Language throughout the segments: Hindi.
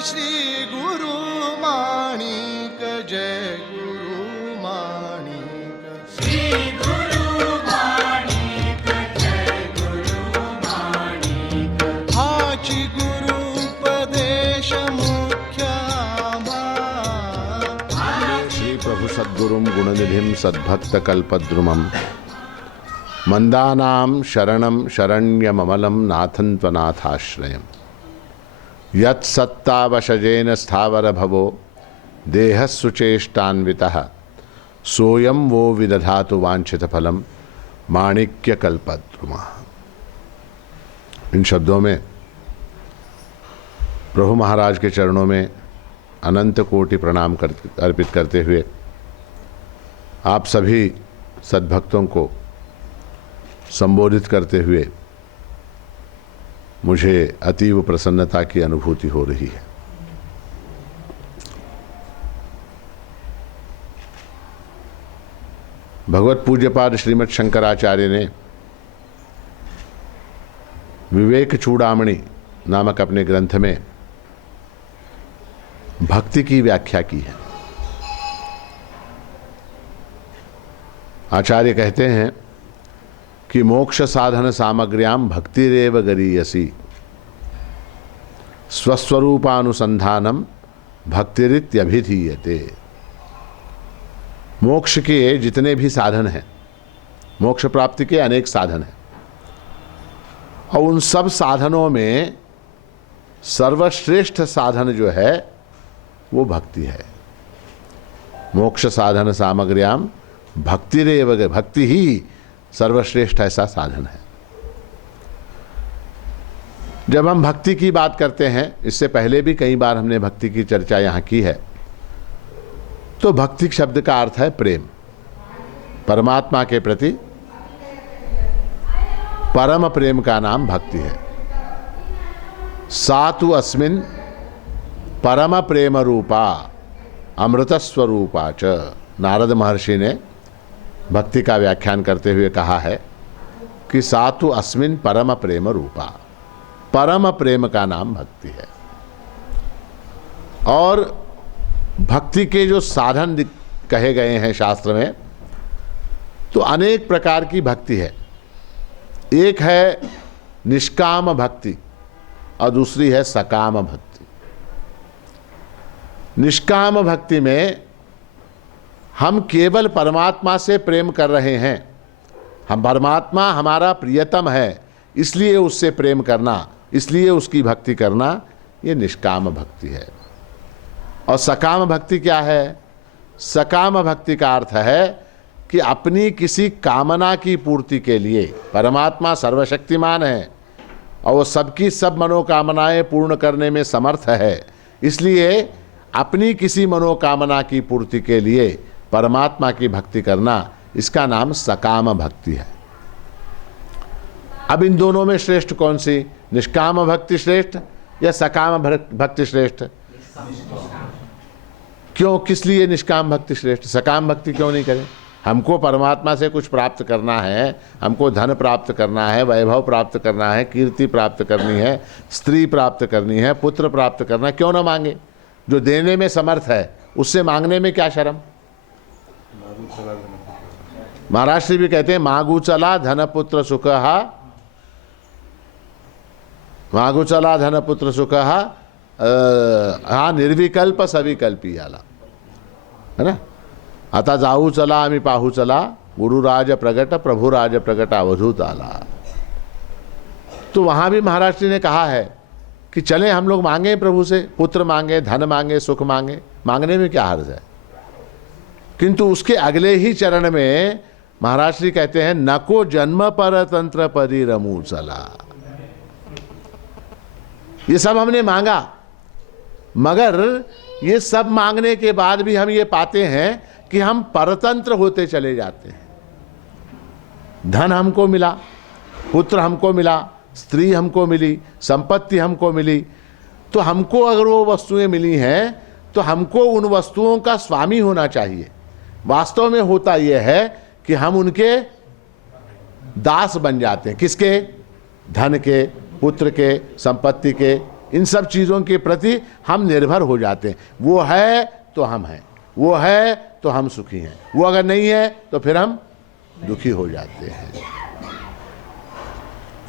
श्री गुरु माणिक जय गुरु माणिक श्री गुरु माणिक जय गुरु माणिक हाची गुरु उपदेश मुख्य श्री प्रभु सद्गुरुं गुणनिधिं सद्भक्त कल्पद्रुमं मंदानां शरणं शरण्यममलं नाथं त्वनाथाश्रयम् यत्सत्तावशजेन स्थावर भवो देहस्सुचेष्टान्वितः सोयं वो विदधातु वांछित फलम माणिक्य कल्पद्रुमः। इन शब्दों में प्रभु महाराज के चरणों में अनंत कोटि प्रणाम अर्पित करते हुए आप सभी सद्भक्तों को संबोधित करते हुए मुझे अतीव प्रसन्नता की अनुभूति हो रही है। भगवत पूज्यपाद श्रीमद् शंकराचार्य ने विवेक चूड़ामणि नामक अपने ग्रंथ में भक्ति की व्याख्या की है। आचार्य कहते हैं कि मोक्ष साधन सामग्र्याम भक्तिरेव गरीयसी स्वस्वरूपानुसंधानम भक्तिरित्यभिधीयते। मोक्ष के जितने भी साधन हैं, मोक्ष प्राप्ति के अनेक साधन हैं, और उन सब साधनों में सर्वश्रेष्ठ साधन जो है वो भक्ति है। मोक्ष साधन सामग्र्याम भक्तिरेव, भक्ति ही सर्वश्रेष्ठ ऐसा साधन है। जब हम भक्ति की बात करते हैं, इससे पहले भी कई बार हमने भक्ति की चर्चा यहाँ की है, तो भक्ति शब्द का अर्थ है प्रेम, परमात्मा के प्रति परम प्रेम का नाम भक्ति है। सातु अस्मिन् परम प्रेम रूपा अमृत स्वरूपा च। नारद महर्षि ने भक्ति का व्याख्यान करते हुए कहा है कि सातु अस्मिन् परम प्रेम रूपा, परम प्रेम का नाम भक्ति है। और भक्ति के जो साधन कहे गए हैं शास्त्र में, तो अनेक प्रकार की भक्ति है। एक है निष्काम भक्ति और दूसरी है सकाम भक्ति। निष्काम भक्ति में हम केवल परमात्मा से प्रेम कर रहे हैं, हम परमात्मा हमारा प्रियतम है इसलिए उससे प्रेम करना, इसलिए उसकी भक्ति करना, ये निष्काम भक्ति है। और सकाम भक्ति क्या है? सकाम भक्ति का अर्थ है कि अपनी किसी कामना की पूर्ति के लिए, परमात्मा सर्वशक्तिमान है और वो सबकी सब मनोकामनाएं पूर्ण करने में समर्थ है, इसलिए अपनी किसी मनोकामना की पूर्ति के लिए परमात्मा की भक्ति करना, इसका नाम सकाम भक्ति है। अब इन दोनों में श्रेष्ठ कौन सी? निष्काम भक्ति श्रेष्ठ या सकाम भक्ति श्रेष्ठ? क्यों, किस लिए निष्काम भक्ति श्रेष्ठ? सकाम भक्ति क्यों नहीं करें? हमको परमात्मा से कुछ प्राप्त करना है, हमको धन प्राप्त करना है, वैभव प्राप्त करना है, कीर्ति प्राप्त करनी है, स्त्री प्राप्त करनी है, पुत्र प्राप्त करना है, क्यों ना मांगे? जो देने में समर्थ है उससे मांगने में क्या शर्म? महाराज श्री भी कहते हैं मांगू चला धन पुत्र सुख, मांगू चला धन पुत्र सुख, हा निर्विकल्प सविकल्पी आला, है ना। आता जाऊ चला आम्ही पाहू चला, गुरुराज प्रगट प्रभुराज प्रगट अवधूत आला। तो वहां भी महाराज श्री ने कहा है कि चलें हम लोग मांगे प्रभु से, पुत्र मांगे, धन मांगे, सुख मांगे, मांगने में क्या हर्ज है। किंतु उसके अगले ही चरण में महाराज श्री कहते हैं नको जन्म पर तंत्र परी रमू चला। ये सब हमने मांगा, मगर ये सब मांगने के बाद भी हम ये पाते हैं कि हम परतंत्र होते चले जाते हैं। धन हमको मिला, पुत्र हमको मिला, स्त्री हमको मिली, संपत्ति हमको मिली, तो हमको अगर वो वस्तुएं मिली हैं तो हमको उन वस्तुओं का स्वामी होना चाहिए। वास्तव में होता यह है कि हम उनके दास बन जाते हैं। किसके? धन के, पुत्र के, संपत्ति के, इन सब चीज़ों के प्रति हम निर्भर हो जाते हैं। वो है तो हम हैं, वो है तो हम सुखी हैं, वो अगर नहीं है तो फिर हम दुखी हो जाते हैं।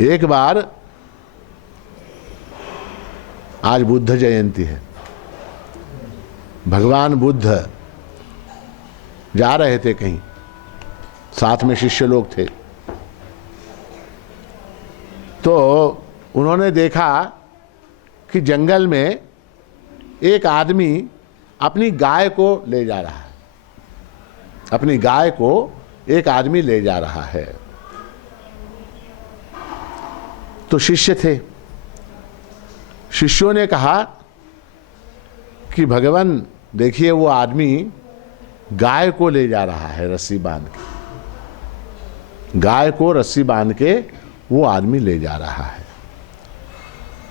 एक बार, आज बुद्ध जयंती है, भगवान बुद्ध जा रहे थे कहीं, साथ में शिष्य लोग थे, तो उन्होंने देखा कि जंगल में एक आदमी अपनी गाय को ले जा रहा है, अपनी गाय को एक आदमी ले जा रहा है। तो शिष्य थे, शिष्यों ने कहा कि भगवान देखिए वो आदमी गाय को ले जा रहा है रस्सी बांध के, गाय को रस्सी बांध के वो आदमी ले जा रहा है।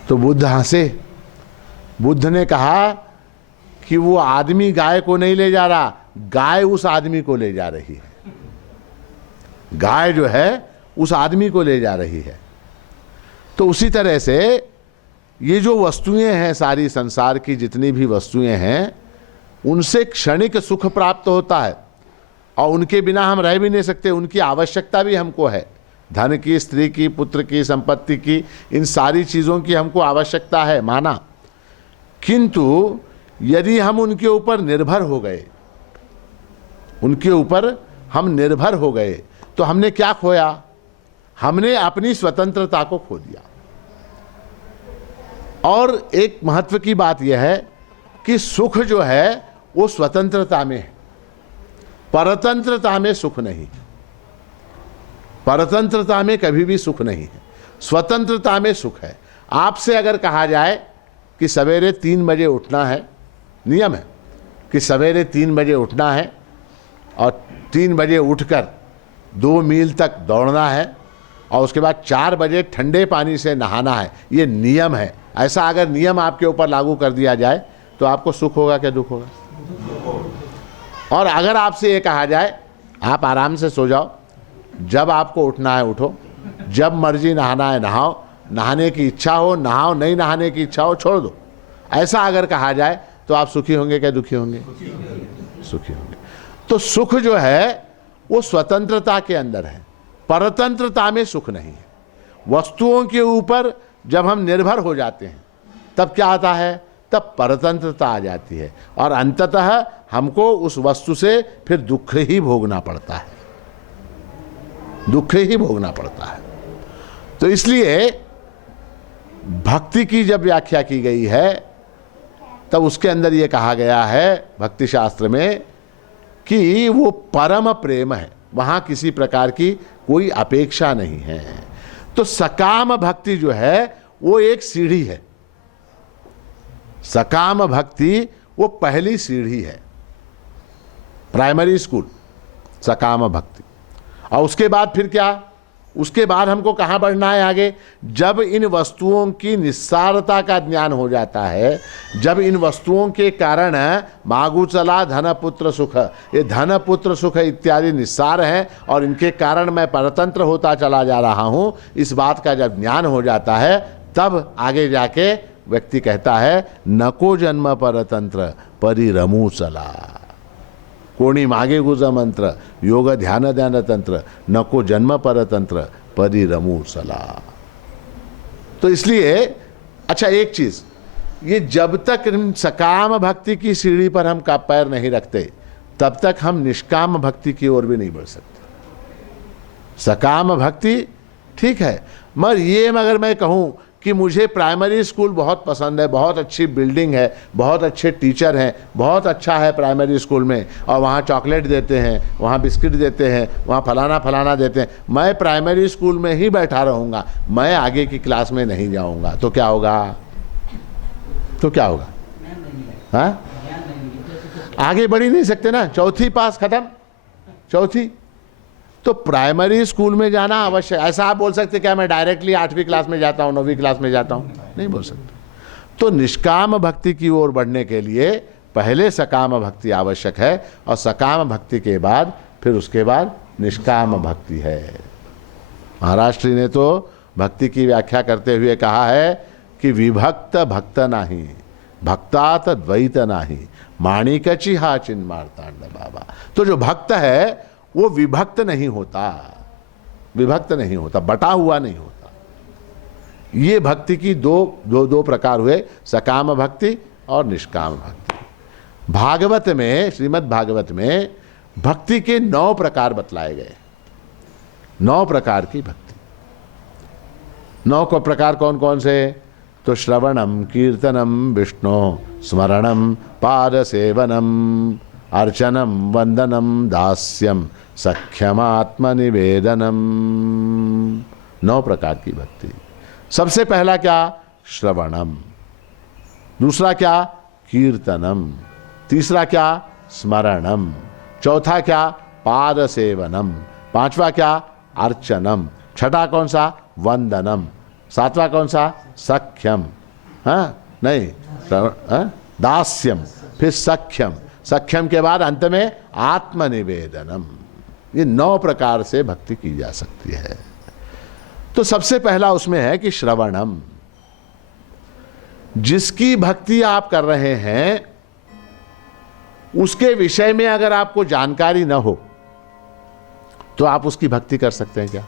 तो बुद्ध हंसे, बुद्ध ने कहा कि वो आदमी गाय को नहीं ले जा रहा, गाय उस आदमी को ले जा रही है, गाय जो है उस आदमी को ले जा रही है। तो उसी तरह से ये जो वस्तुएं हैं, सारी संसार की जितनी भी वस्तुएं हैं, उनसे क्षणिक सुख प्राप्त होता है और उनके बिना हम रह भी नहीं सकते, उनकी आवश्यकता भी हमको है। धन की, स्त्री की, पुत्र की, संपत्ति की, इन सारी चीज़ों की हमको आवश्यकता है, माना। किंतु यदि हम उनके ऊपर निर्भर हो गए, उनके ऊपर हम निर्भर हो गए, तो हमने क्या खोया? हमने अपनी स्वतंत्रता को खो दिया। और एक महत्व की बात यह है कि सुख जो है वो स्वतंत्रता में है, परतंत्रता में सुख नहीं। परतंत्रता में कभी भी सुख नहीं है, स्वतंत्रता में सुख है। आपसे अगर कहा जाए कि सवेरे 3 बजे उठना है, नियम है कि सवेरे 3 बजे उठना है और 3 बजे उठकर 2 मील तक दौड़ना है और उसके बाद 4 बजे ठंडे पानी से नहाना है, ये नियम है। ऐसा अगर नियम आपके ऊपर लागू कर दिया जाए तो आपको सुख होगा क्या दुख होगा? और अगर आपसे ये कहा जाए आप आराम से सो जाओ, जब आपको उठना है उठो, जब मर्जी नहाना है नहाओ, नहाने की इच्छा हो नहाओ, नहीं नहाने की इच्छा हो छोड़ दो, ऐसा अगर कहा जाए तो आप सुखी होंगे क्या दुखी होंगे? सुखी होंगे। तो सुख जो है वो स्वतंत्रता के अंदर है, परतंत्रता में सुख नहीं है। वस्तुओं के ऊपर जब हम निर्भर हो जाते हैं तब क्या आता है? तब परतंत्रता आ जाती है और अंततः हमको उस वस्तु से फिर दुख ही भोगना पड़ता है, दुख ही भोगना पड़ता है। तो इसलिए भक्ति की जब व्याख्या की गई है तब उसके अंदर ये कहा गया है भक्ति शास्त्र में कि वो परम प्रेम है, वहाँ किसी प्रकार की कोई अपेक्षा नहीं है। तो सकाम भक्ति जो है वो एक सीढ़ी है, सकाम भक्ति वो पहली सीढ़ी है, प्राइमरी स्कूल सकाम भक्ति। और उसके बाद फिर क्या? उसके बाद हमको कहाँ बढ़ना है आगे? जब इन वस्तुओं की निस्सारता का ज्ञान हो जाता है, जब इन वस्तुओं के कारण मागु चला धन पुत्र सुख, ये धन पुत्र सुख इत्यादि निस्सार हैं और इनके कारण मैं परतंत्र होता चला जा रहा हूँ, इस बात का जब ज्ञान हो जाता है तब आगे जाके व्यक्ति कहता है नको जन्म परतंत्र परिरमू चला, कोणी मागे गुज मंत्र योग ध्यान ध्यान तंत्र नको जन्म परतंत्र परिरमू चला। तो इसलिए अच्छा एक चीज, ये जब तक सकाम भक्ति की सीढ़ी पर हम का पैर नहीं रखते तब तक हम निष्काम भक्ति की ओर भी नहीं बढ़ सकते। सकाम भक्ति ठीक है, मगर मैं कहूँ कि मुझे प्राइमरी स्कूल बहुत पसंद है, बहुत अच्छी बिल्डिंग है, बहुत अच्छे टीचर हैं, बहुत अच्छा है प्राइमरी स्कूल में, और वहाँ चॉकलेट देते हैं, वहाँ बिस्किट देते हैं, वहाँ फलाना फलाना देते हैं, मैं प्राइमरी स्कूल में ही बैठा रहूँगा, मैं आगे की क्लास में नहीं जाऊँगा, तो क्या होगा? तो क्या होगा? हाँ, आगे बढ़ ही नहीं सकते ना, चौथी पास खत्म, चौथी। तो प्राइमरी स्कूल में जाना आवश्यक। ऐसा आप बोल सकते क्या मैं डायरेक्टली 8वीं क्लास में जाता हूँ, 9वीं क्लास में जाता हूँ? नहीं बोल सकते। तो निष्काम भक्ति की ओर बढ़ने के लिए पहले सकाम भक्ति आवश्यक है और सकाम भक्ति के बाद फिर उसके बाद निष्काम भक्ति है। महाराष्ट्री ने तो भक्ति की व्याख्या करते हुए कहा है की विभक्त भक्त नाही, भक्तात द्वैत नाही, माणिकची हा चिन्ह मार्तांड बाबा। तो जो भक्त है वो विभक्त नहीं होता, विभक्त नहीं होता, बटा हुआ नहीं होता। ये भक्ति की दो प्रकार हुए, सकाम भक्ति और निष्काम भक्ति। भागवत में, श्रीमद् भागवत में भक्ति के 9 प्रकार बतलाए गए, 9 प्रकार की भक्ति। 9 को प्रकार कौन कौन से? तो श्रवणम, कीर्तनम, विष्णु स्मरणम, पाद सेवनम, अर्चनम, वंदनम, दास्यम, सख्यम, आत्मनिवेदनम। 9 प्रकार की भक्ति। सबसे पहला क्या? श्रवणम। दूसरा क्या? कीर्तनम। तीसरा क्या? स्मरणम। चौथा क्या? पाद सेवनम। पांचवा क्या? अर्चनम। छठा कौन सा? वंदनम। सातवां कौन सा? सख्यम। नहीं, दास्यम, फिर सख्यम, सख्यम के बाद अंत में आत्मनिवेदनम। ये 9 प्रकार से भक्ति की जा सकती है। तो सबसे पहला उसमें है कि श्रवणम। जिसकी भक्ति आप कर रहे हैं उसके विषय में अगर आपको जानकारी न हो तो आप उसकी भक्ति कर सकते हैं क्या?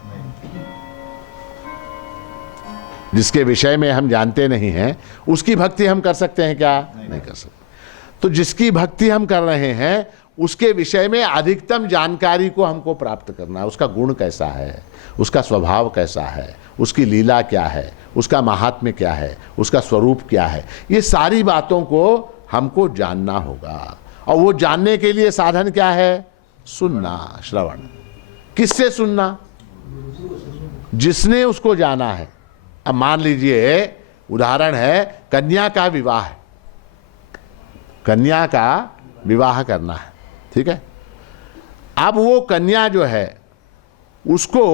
जिसके विषय में हम जानते नहीं हैं उसकी भक्ति हम कर सकते हैं क्या? नहीं कर सकते। तो जिसकी भक्ति हम कर रहे हैं उसके विषय में अधिकतम जानकारी को हमको प्राप्त करना है। उसका गुण कैसा है, उसका स्वभाव कैसा है, उसकी लीला क्या है, उसका महात्म्य क्या है, उसका स्वरूप क्या है, ये सारी बातों को हमको जानना होगा। और वो जानने के लिए साधन क्या है? सुनना, श्रवण। किससे सुनना? जिसने उसको जाना है। अब मान लीजिए उदाहरण है, कन्या का विवाह है, कन्या का विवाह करना है, ठीक है। अब वो कन्या जो है उसको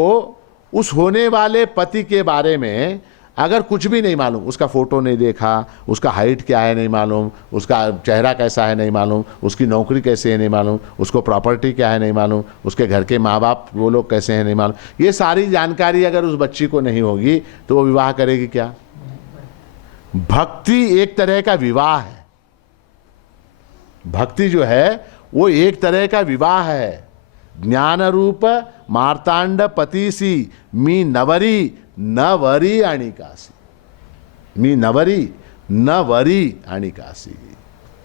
उस होने वाले पति के बारे में अगर कुछ भी नहीं मालूम, उसका फोटो नहीं देखा, उसका हाइट क्या है नहीं मालूम, उसका चेहरा कैसा है नहीं मालूम, उसकी नौकरी कैसे है नहीं मालूम, उसको प्रॉपर्टी क्या है नहीं मालूम, उसके घर के माँ बाप वो लोग कैसे हैं नहीं मालूम, ये सारी जानकारी अगर उस बच्ची को नहीं होगी तो वो विवाह करेगी क्या? भक्ति एक तरह का विवाह है। भक्ति जो है वो एक तरह का विवाह है। ज्ञान रूप मार्तांड पतिसी मी नवरी नवरी आणि काशी, मी नवरी नवरी आणि काशी,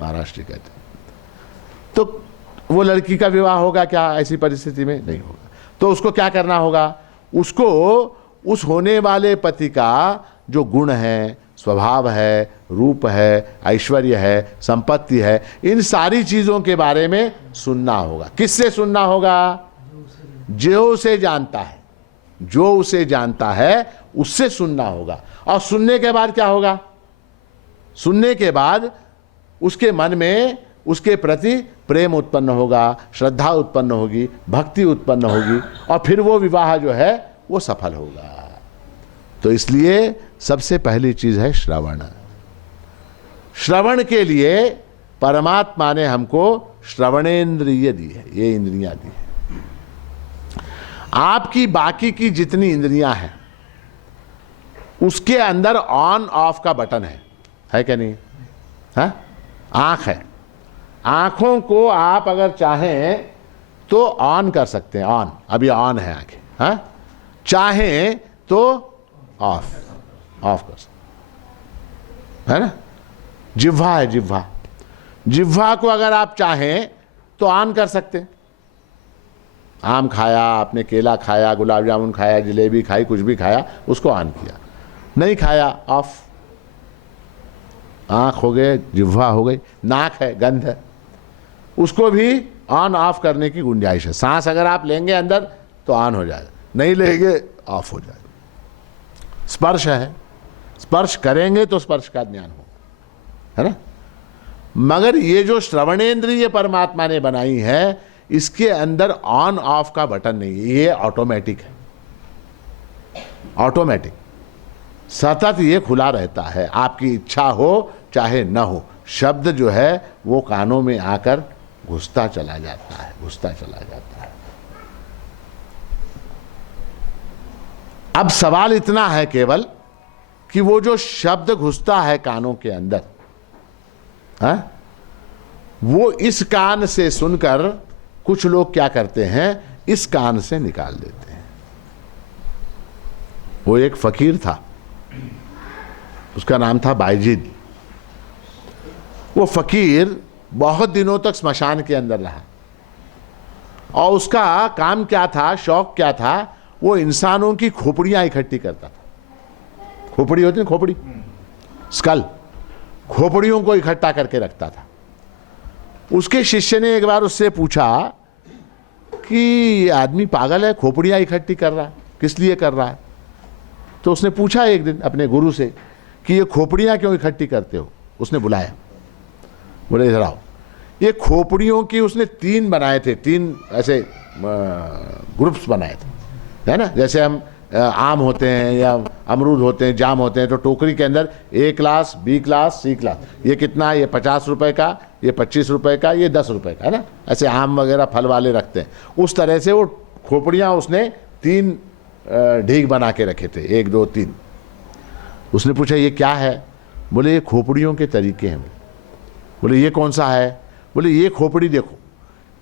महाराष्ट्र कहते हैं। तो वो लड़की का विवाह होगा क्या? ऐसी परिस्थिति में नहीं होगा। तो उसको क्या करना होगा? उसको उस होने वाले पति का जो गुण है, स्वभाव है, रूप है, ऐश्वर्य है, संपत्ति है, इन सारी चीजों के बारे में सुनना होगा। किससे सुनना होगा? जो उसे जानता है, जो उसे जानता है उससे सुनना होगा। और सुनने के बाद क्या होगा? सुनने के बाद उसके मन में उसके प्रति प्रेम उत्पन्न होगा, श्रद्धा उत्पन्न होगी, भक्ति उत्पन्न होगी, और फिर वो विवाह जो है वो सफल होगा। तो इसलिए सबसे पहली चीज है श्रवण। श्रवण के लिए परमात्मा ने हमको श्रवणेन्द्रिय दी है, ये इंद्रियां दी है। आपकी बाकी की जितनी इंद्रियां हैं उसके अंदर ऑन ऑफ का बटन है क्या नहीं? है? आंख है। आंखों को आप अगर चाहें तो ऑन कर सकते हैं, ऑन, अभी ऑन है आंखें, है? चाहें तो ऑफ कर सकते, है ना? जिह्वा है, जिह्वा, जिह्वा को अगर आप चाहें तो ऑन कर सकते हैं। आम खाया आपने, केला खाया, गुलाब जामुन खाया, जलेबी खाई, कुछ भी खाया, उसको ऑन किया। नहीं खाया, ऑफ। आंख हो गए, जिह्वा हो गई, नाक है, गंध है, उसको भी ऑन ऑफ करने की गुंजाइश है। सांस अगर आप लेंगे अंदर तो ऑन हो जाएगा, नहीं लेंगे ऑफ हो जाएगा। स्पर्श है, स्पर्श करेंगे तो स्पर्श का ज्ञान हो, है ना? मगर ये जो श्रवणेन्द्रिय परमात्मा ने बनाई है इसके अंदर ऑन ऑफ का बटन नहीं है, ये ऑटोमेटिक है, ऑटोमेटिक सतत ये खुला रहता है। आपकी इच्छा हो चाहे न हो, शब्द जो है वो कानों में आकर घुसता चला जाता है, घुसता चला जाता है। अब सवाल इतना है केवल कि वो जो शब्द घुसता है कानों के अंदर, हाँ, वो इस कान से सुनकर कुछ लोग क्या करते हैं, इस कान से निकाल देते हैं। वो एक फकीर था, उसका नाम था बायजीद। वो फकीर बहुत दिनों तक स्मशान के अंदर रहा और उसका काम क्या था, शौक क्या था, वो इंसानों की खोपड़ियां इकट्ठी करता था। खोपड़ी होती है, खोपड़ी, स्कल, खोपड़ियों को इकट्ठा करके रखता था। उसके शिष्य ने एक बार उससे पूछा कि ये आदमी पागल है, खोपड़ियां इकट्ठी कर रहा है, किस लिए कर रहा है? तो उसने पूछा एक दिन अपने गुरु से कि ये खोपड़ियां क्यों इकट्ठी करते हो? उसने बुलाया, बोले इधर आओ। ये खोपड़ियों की उसने 3 बनाए थे, 3 ऐसे ग्रुप्स बनाए थे, है ना। जैसे हम आम होते हैं या अमरूद होते हैं, जाम होते हैं, तो टोकरी के अंदर A class, B class, C class, ये कितना, ये 50 रुपए का, ये 25 रुपए का, ये 10 रुपए का, है ना। ऐसे आम वगैरह फल वाले रखते हैं। उस तरह से वो खोपड़ियाँ उसने 3 ढीक बना के रखे थे, 1 2 3। उसने पूछा ये क्या है? बोले ये खोपड़ियों के तरीके हैं। बोले ये कौन सा है? बोले ये खोपड़ी देखो,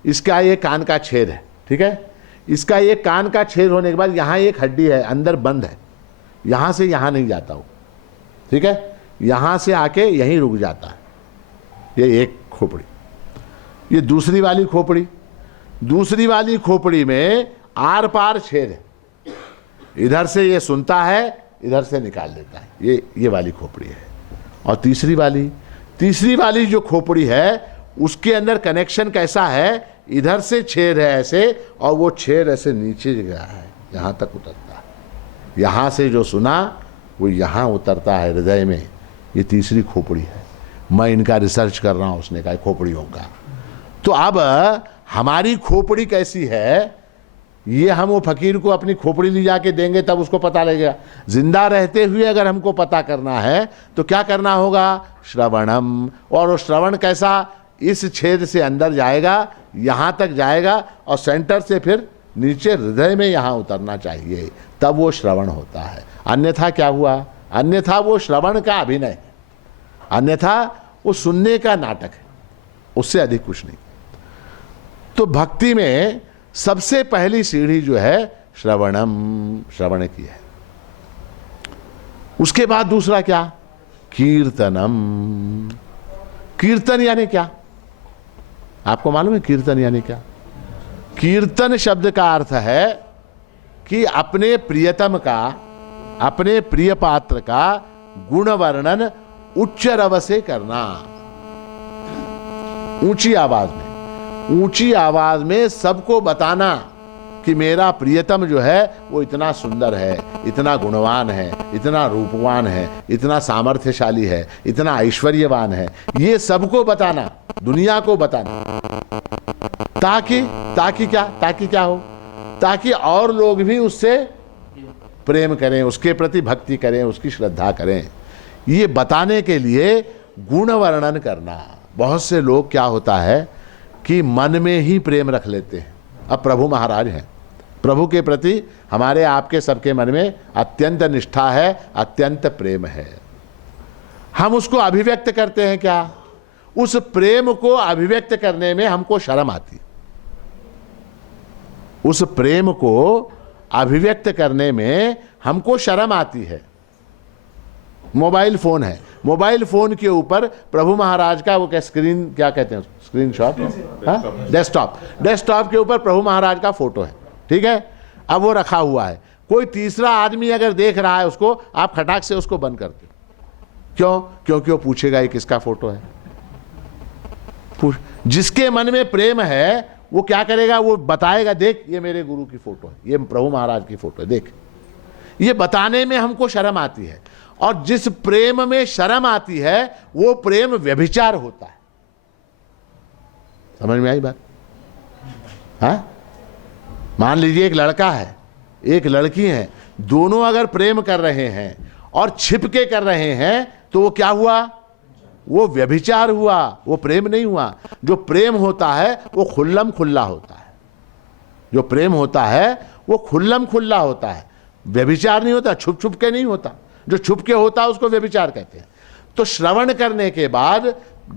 इसका ये कान का छेद है, ठीक है। इसका ये कान का छेद होने के बाद यहाँ एक हड्डी है, अंदर बंद है, यहाँ से यहाँ नहीं जाता वो, ठीक है। यहाँ से आके यहीं रुक जाता है। ये एक खोपड़ी। ये दूसरी वाली खोपड़ी, दूसरी वाली खोपड़ी में आर पार छेद है, इधर से ये सुनता है, इधर से निकाल देता है। ये वाली खोपड़ी है। और तीसरी वाली जो खोपड़ी है उसके अंदर कनेक्शन कैसा है, इधर से छेद है ऐसे, और वो छेद ऐसे नीचे गया है, यहाँ तक उतरता है। यहाँ से जो सुना वो यहाँ उतरता है हृदय में। ये तीसरी खोपड़ी है। मैं इनका रिसर्च कर रहा हूँ, उसने कहा, खोपड़ियों का। तो अब हमारी खोपड़ी कैसी है, ये हम वो फकीर को अपनी खोपड़ी ले जाके देंगे तब उसको पता लगेगा। जिंदा रहते हुए अगर हमको पता करना है तो क्या करना होगा? श्रवणम। और वो श्रवण कैसा? इस छेद से अंदर जाएगा, यहाँ तक जाएगा और सेंटर से फिर नीचे हृदय में यहाँ उतरना चाहिए, तब वो श्रवण होता है। अन्यथा क्या हुआ? अन्यथा वो श्रवण का अभिनय है, अन्यथा वो सुनने का नाटक है, उससे अधिक कुछ नहीं। तो भक्ति में सबसे पहली सीढ़ी जो है श्रवणम, श्रवण की है। उसके बाद दूसरा क्या? कीर्तनम। कीर्तन यानी क्या? आपको मालूम है कीर्तन यानी क्या? कीर्तन शब्द का अर्थ है कि अपने प्रियतम का, अपने प्रिय पात्र का गुण वर्णन उच्च रव से करना, ऊंची आवाज में, ऊंची आवाज में सबको बताना कि मेरा प्रियतम जो है वो इतना सुंदर है, इतना गुणवान है, इतना रूपवान है, इतना सामर्थ्यशाली है, इतना ऐश्वर्यवान है। ये सबको बताना, दुनिया को बताना, ताकि क्या हो? ताकि और लोग भी उससे प्रेम करें, उसके प्रति भक्ति करें, उसकी श्रद्धा करें। ये बताने के लिए गुण वर्णन करना। बहुत से लोग क्या होता है कि मन में ही प्रेम रख लेते हैं। अब प्रभु महाराज हैं, प्रभु के प्रति हमारे आपके सबके मन में अत्यंत निष्ठा है, अत्यंत प्रेम है। हम उसको अभिव्यक्त करते हैं क्या? उस प्रेम को अभिव्यक्त करने में हमको शर्म आती है। उस प्रेम को अभिव्यक्त करने में हमको शर्म आती है। मोबाइल फोन है, मोबाइल फोन के ऊपर प्रभु महाराज का वो क्या स्क्रीन, क्या कहते हैं, स्क्रीन शॉट, डेस्कटॉप, डेस्कटॉप के ऊपर प्रभु महाराज का फोटो है, ठीक है। अब वो रखा हुआ है, कोई तीसरा आदमी अगर देख रहा है उसको, आप खटाक से उसको बंद करते हो। क्यों? क्योंकि वो पूछेगा ये किसका फोटो है। जिसके मन में प्रेम है वो क्या करेगा? वो बताएगा, देख ये मेरे गुरु की फोटो है, ये प्रभु महाराज की फोटो है, देख। ये बताने में हमको शर्म आती है। और जिस प्रेम में शर्म आती है वो प्रेम व्यभिचार होता है। समझ में आई बात? हाँ, मान लीजिए एक लड़का है, एक लड़की है, दोनों अगर प्रेम कर रहे हैं और छिपके कर रहे हैं तो वो क्या हुआ? वो व्यभिचार हुआ, वो प्रेम नहीं हुआ। जो प्रेम होता है वो खुल्लम खुल्ला होता है। जो प्रेम होता है वो खुल्लम खुल्ला होता है, व्यभिचार नहीं होता, छुप छुप के नहीं होता। जो छुप के होता है उसको व्यभिचार कहते हैं। तो श्रवण करने के बाद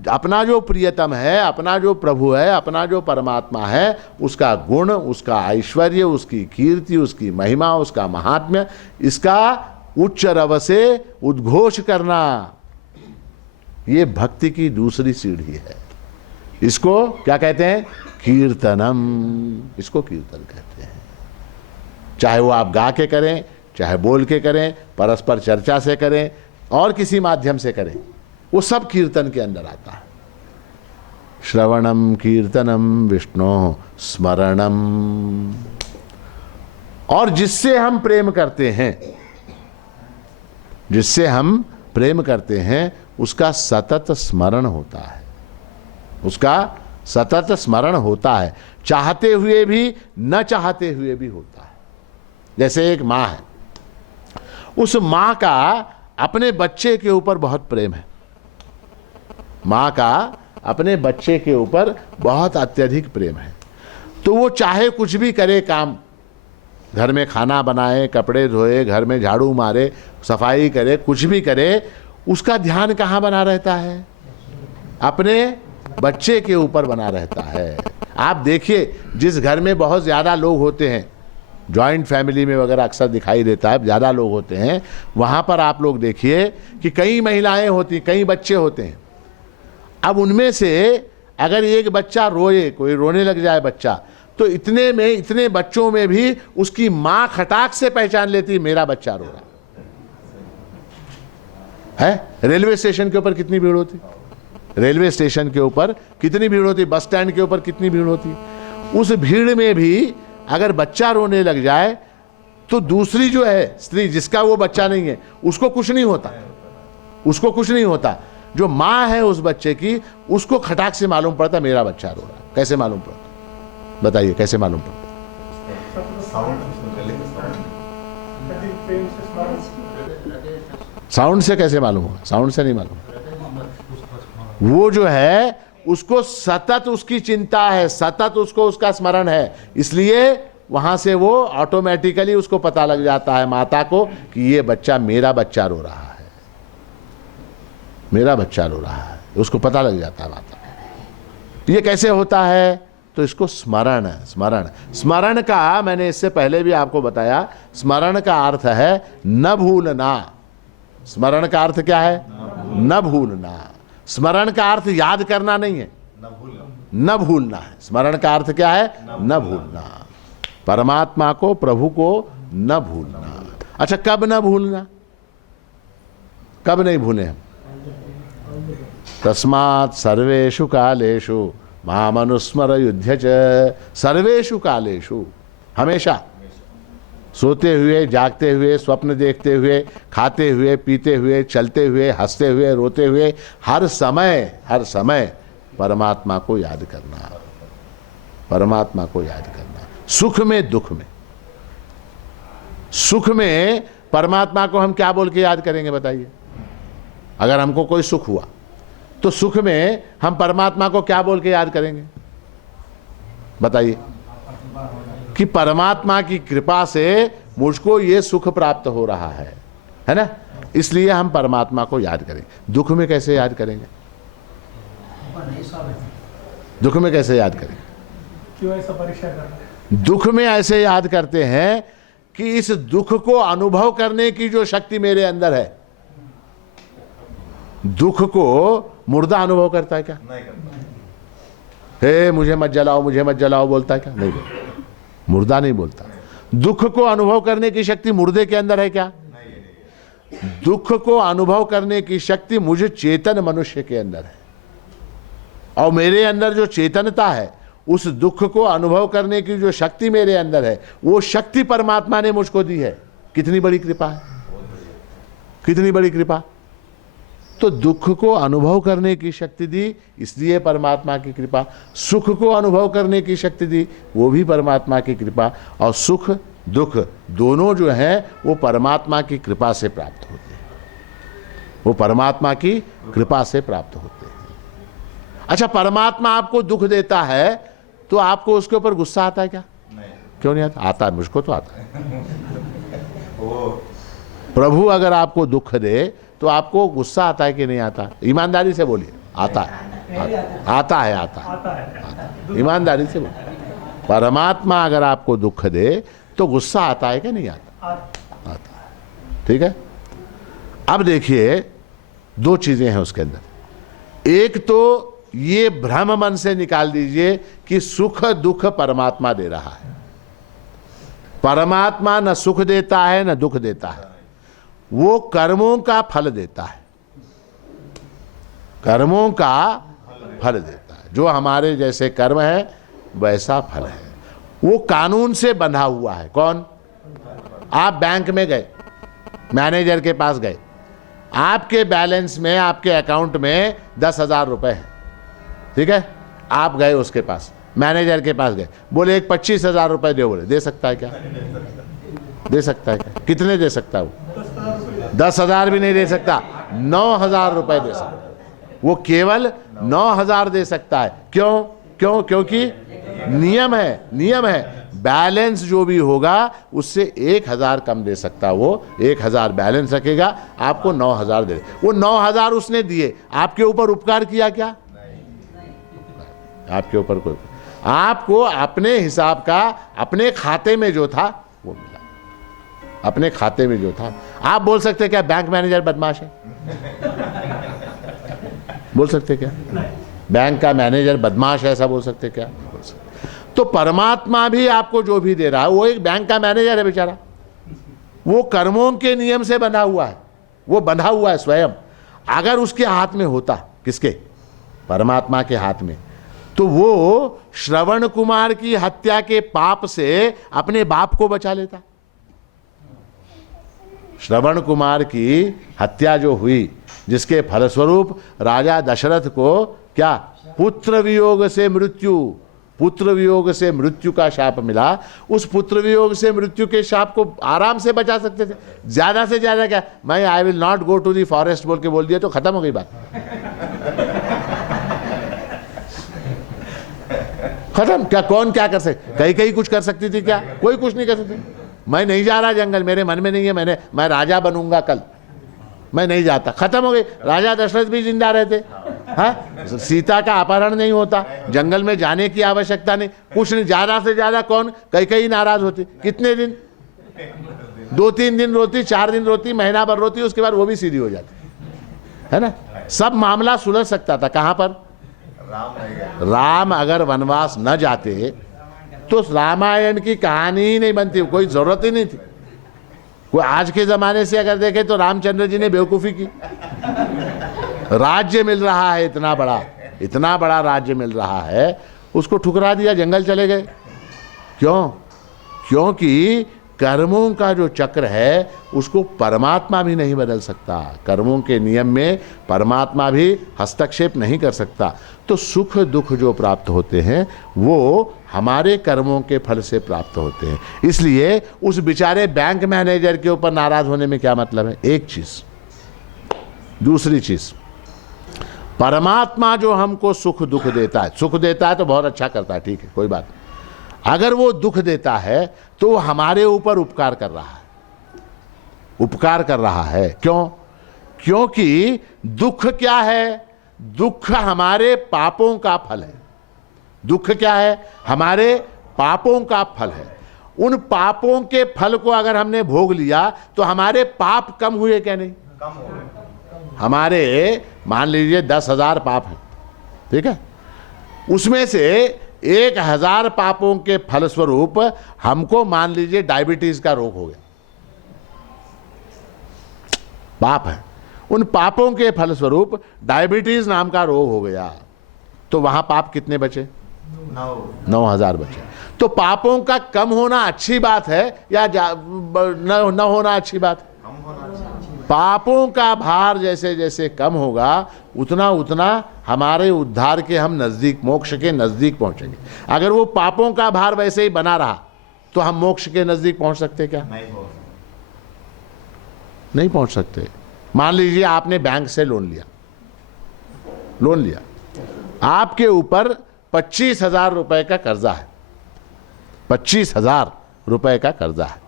अपना जो प्रियतम है, अपना जो प्रभु है, अपना जो परमात्मा है, उसका गुण, उसका ऐश्वर्य, उसकी कीर्ति, उसकी महिमा, उसका महात्म्य, इसका उच्च रव से उद्घोष करना, ये भक्ति की दूसरी सीढ़ी है। इसको क्या कहते हैं? कीर्तनम। इसको कीर्तन कहते हैं। चाहे वो आप गा के करें, चाहे बोल के करें, परस्पर चर्चा से करें और किसी माध्यम से करें, वो सब कीर्तन के अंदर आता है। श्रवणम कीर्तनम विष्णु स्मरणम। और जिससे हम प्रेम करते हैं, जिससे हम प्रेम करते हैं, उसका सतत स्मरण होता है, उसका सतत स्मरण होता है, चाहते हुए भी न चाहते हुए भी होता है। जैसे एक माँ है, उस माँ का अपने बच्चे के ऊपर बहुत प्रेम है, माँ का अपने बच्चे के ऊपर बहुत अत्यधिक प्रेम है। तो वो चाहे कुछ भी करे काम, घर में खाना बनाए, कपड़े धोए, घर में झाड़ू मारे, सफाई करे, कुछ भी करे, उसका ध्यान कहाँ बना रहता है? अपने बच्चे के ऊपर बना रहता है। आप देखिए, जिस घर में बहुत ज़्यादा लोग होते हैं, जॉइंट फैमिली में वगैरह अक्सर दिखाई देता है, ज़्यादा लोग होते हैं, वहाँ पर आप लोग देखिए कि कई महिलाएं होती, कई बच्चे होते हैं। अब उनमें से अगर एक बच्चा रोए, कोई रोने लग जाए बच्चा, तो इतने बच्चों में भी उसकी माँ खटाक से पहचान लेती, मेरा बच्चा रो रहा है। रेलवे स्टेशन के ऊपर कितनी भीड़ होती, रेलवे स्टेशन के ऊपर कितनी भीड़ होती, बस स्टैंड के ऊपर कितनी भीड़ होती। उस भीड़ में भी अगर बच्चा रोने लग जाए तो दूसरी जो है स्त्री, जिसका वो बच्चा नहीं है, उसको कुछ नहीं होता, उसको कुछ नहीं होता। जो माँ है उस बच्चे की, उसको खटाक से मालूम पड़ता मेरा बच्चा रो रहा है। कैसे मालूम पड़ता? बताइए कैसे मालूम पड़ता? साउंड से कैसे मालूम होगा? साउंड से नहीं मालूम। वो जो है उसको सतत उसकी चिंता है, सतत उसको उसका स्मरण है, इसलिए वहां से वो ऑटोमेटिकली उसको पता लग जाता है माता को कि ये बच्चा, मेरा बच्चा रो रहा है, मेरा बच्चा रो रहा है, उसको पता लग जाता है माता को। ये कैसे होता है? तो इसको स्मरण है। स्मरण का मैंने इससे पहले भी आपको बताया, स्मरण का अर्थ है न भूलना। स्मरण का अर्थ क्या है? न भूलना। स्मरण का अर्थ याद करना नहीं है, न भूलना है। स्मरण का अर्थ क्या है? न भूलना। परमात्मा को, प्रभु को न भूलना। अच्छा, कब न भूलना? कब नहीं भूले हम? तस्मात् सर्वेषु कालेषु मामनुस्मर युध्य च। सर्वेषु कालेषु, हमेशा, सोते हुए, जागते हुए, स्वप्न देखते हुए, खाते हुए, पीते हुए, चलते हुए, हंसते हुए, रोते हुए, हर समय परमात्मा को याद करना, परमात्मा को याद करना। सुख में, दुख में। सुख में परमात्मा को हम क्या बोल के याद करेंगे बताइए? अगर हमको कोई सुख हुआ तो सुख में हम परमात्मा को क्या बोल के याद करेंगे बताइए? कि परमात्मा की कृपा से मुझको ये सुख प्राप्त हो रहा है ना, इसलिए हम परमात्मा को याद करें। दुख में कैसे याद करेंगे? दुख में कैसे याद करेंगे? क्यों ऐसा परीक्षा कर रहे हैं? दुख में ऐसे याद करते हैं कि इस दुख को अनुभव करने की जो शक्ति मेरे अंदर है। दुख को मुर्दा अनुभव करता है क्या? नहीं करता। हे मुझे मत जलाओ, मुझे मत जलाओ बोलता है क्या? नहीं बोलता, मुर्दा नहीं बोलता। दुख को अनुभव करने की शक्ति मुर्दे के अंदर है क्या? दुख को अनुभव करने की शक्ति मुझे चेतन मनुष्य के अंदर है, और मेरे अंदर जो चेतनता है, उस दुख को अनुभव करने की जो शक्ति मेरे अंदर है, वो शक्ति परमात्मा ने मुझको दी है। कितनी बड़ी कृपा है, कितनी बड़ी कृपा। तो दुख को अनुभव करने की शक्ति दी, इसलिए परमात्मा की कृपा। सुख को अनुभव करने की शक्ति दी, वो भी परमात्मा की कृपा। और सुख दुख दोनों जो हैं वो परमात्मा की कृपा से प्राप्त होते हैं, वो परमात्मा की कृपा से प्राप्त होते हैं। अच्छा, परमात्मा आपको दुख देता है तो आपको उसके ऊपर गुस्सा आता है क्या? नहीं। क्यों नहीं आता? आता है, मुझको तो आता है। प्रभु अगर आपको दुख दे तो आपको गुस्सा आता है कि नहीं आता? ईमानदारी से बोलिए। आता है, आता है, आता है। ईमानदारी से बोलिए। परमात्मा अगर आपको दुख दे तो गुस्सा आता है कि नहीं आता? आता है। ठीक है। अब देखिए, दो चीजें हैं उसके अंदर। एक तो ये भ्रम मन से निकाल दीजिए कि सुख दुख परमात्मा दे रहा है। परमात्मा न सुख देता है न दुख देता है, वो कर्मों का फल देता है। कर्मों का फल देता है। जो हमारे जैसे कर्म है वैसा फल है। वो कानून से बंधा हुआ है। कौन? आप बैंक में गए, मैनेजर के पास गए, आपके बैलेंस में, आपके अकाउंट में 10,000 रुपए हैं। ठीक है। आप गए उसके पास, मैनेजर के पास गए, बोले एक 25,000 रुपए दे। बोले दे सकता है क्या? दे सकता है क्या? कितने दे सकता है वो? 10,000 भी नहीं दे सकता, 9,000 रुपए दे सकता है। वो केवल 9,000 दे सकता है। क्यों? क्योंकि नियम है, नियम है। बैलेंस जो भी होगा उससे 1,000 कम दे सकता। वो 1,000 बैलेंस रखेगा, आपको 9,000 दे। वो 9,000 उसने दिए, आपके ऊपर उपकार किया क्या? आपके ऊपर कोई, आपको अपने हिसाब का अपने खाते में जो था वो मिला। अपने खाते में जो था। आप बोल सकते क्या बैंक मैनेजर बदमाश है? बोल सकते क्या बैंक का मैनेजर बदमाश है? ऐसा बोल सकते क्या? बोल सकते। तो परमात्मा भी आपको जो भी दे रहा है वो एक बैंक का मैनेजर है बेचारा। वो कर्मों के नियम से बंधा हुआ है। वो बंधा हुआ है स्वयं। अगर उसके हाथ में होता, किसके? परमात्मा के हाथ में, तो वो श्रवण कुमार की हत्या के पाप से अपने बाप को बचा लेता। श्रवण कुमार की हत्या जो हुई, जिसके फलस्वरूप राजा दशरथ को क्या? पुत्र वियोग से मृत्यु, पुत्र वियोग से मृत्यु का शाप मिला। उस पुत्र वियोग से मृत्यु के शाप को आराम से बचा सकते थे। ज्यादा से ज्यादा क्या, मैं I will not go to the forest बोल के बोल दिया तो खत्म हो गई बात। खत्म। क्या कौन क्या कर सकते? कहीं कुछ कर सकती थी क्या? कोई कुछ नहीं कर सकती। मैं नहीं जा रहा जंगल, मेरे मन में नहीं है, मैं राजा बनूंगा कल, मैं नहीं जाता। खत्म हो गई। राजा दशरथ भी जिंदा रहते। हाँ, सीता का अपहरण नहीं होता, जंगल में जाने की आवश्यकता नहीं, कुछ नहीं। ज्यादा से ज्यादा कौन? कई नाराज होती। कितने दिन? 2-3 दिन रोती, 4 दिन रोती, महीना भर रोती, उसके बाद वो भी सीधी हो जाती है ना। सब मामला सुलझ सकता था। कहां पर? राम अगर वनवास न जाते तो रामायण की कहानी ही नहीं बनती, कोई जरूरत ही नहीं थी। कोई आज के जमाने से अगर देखे तो रामचंद्र जी ने बेवकूफी की। राज्य मिल रहा है इतना बड़ा राज्य मिल रहा है, उसको ठुकरा दिया, जंगल चले गए। क्यों? क्योंकि कर्मों का जो चक्र है उसको परमात्मा भी नहीं बदल सकता। कर्मों के नियम में परमात्मा भी हस्तक्षेप नहीं कर सकता। तो सुख दुख जो प्राप्त होते हैं वो हमारे कर्मों के फल से प्राप्त होते हैं। इसलिए उस बेचारे बैंक मैनेजर के ऊपर नाराज होने में क्या मतलब है? एक चीज। दूसरी चीज, परमात्मा जो हमको सुख दुख देता है, सुख देता है तो बहुत अच्छा करता है, ठीक है, कोई बात नहीं। अगर वो दुख देता है तो वो हमारे ऊपर उपकार कर रहा है, उपकार कर रहा है। क्यों? क्योंकि दुख क्या है? दुख हमारे पापों का फल है। दुख क्या है? हमारे पापों का फल है। उन पापों के फल को अगर हमने भोग लिया तो हमारे पाप कम हुए क्या? नहीं, कम हुए। हमारे मान लीजिए 10,000 पाप हैं, ठीक है, उसमें से 1,000 पापों के फलस्वरूप हमको मान लीजिए डायबिटीज का रोग हो गया, पाप है। उन पापों के फलस्वरूप डायबिटीज नाम का रोग हो गया, तो वहां पाप कितने बचे? 9,000 बचे। तो पापों का कम होना अच्छी बात है या न होना अच्छी बात है? पापों का भार जैसे जैसे कम होगा उतना उतना हमारे उद्धार के हम नजदीक, मोक्ष के नजदीक पहुंचेंगे। अगर वो पापों का भार वैसे ही बना रहा तो हम मोक्ष के नजदीक पहुंच सकते क्या? नहीं पहुंच सकते। मान लीजिए आपने बैंक से लोन लिया, आपके ऊपर 25,000 रुपए का कर्जा है, 25,000 रुपए का कर्जा है।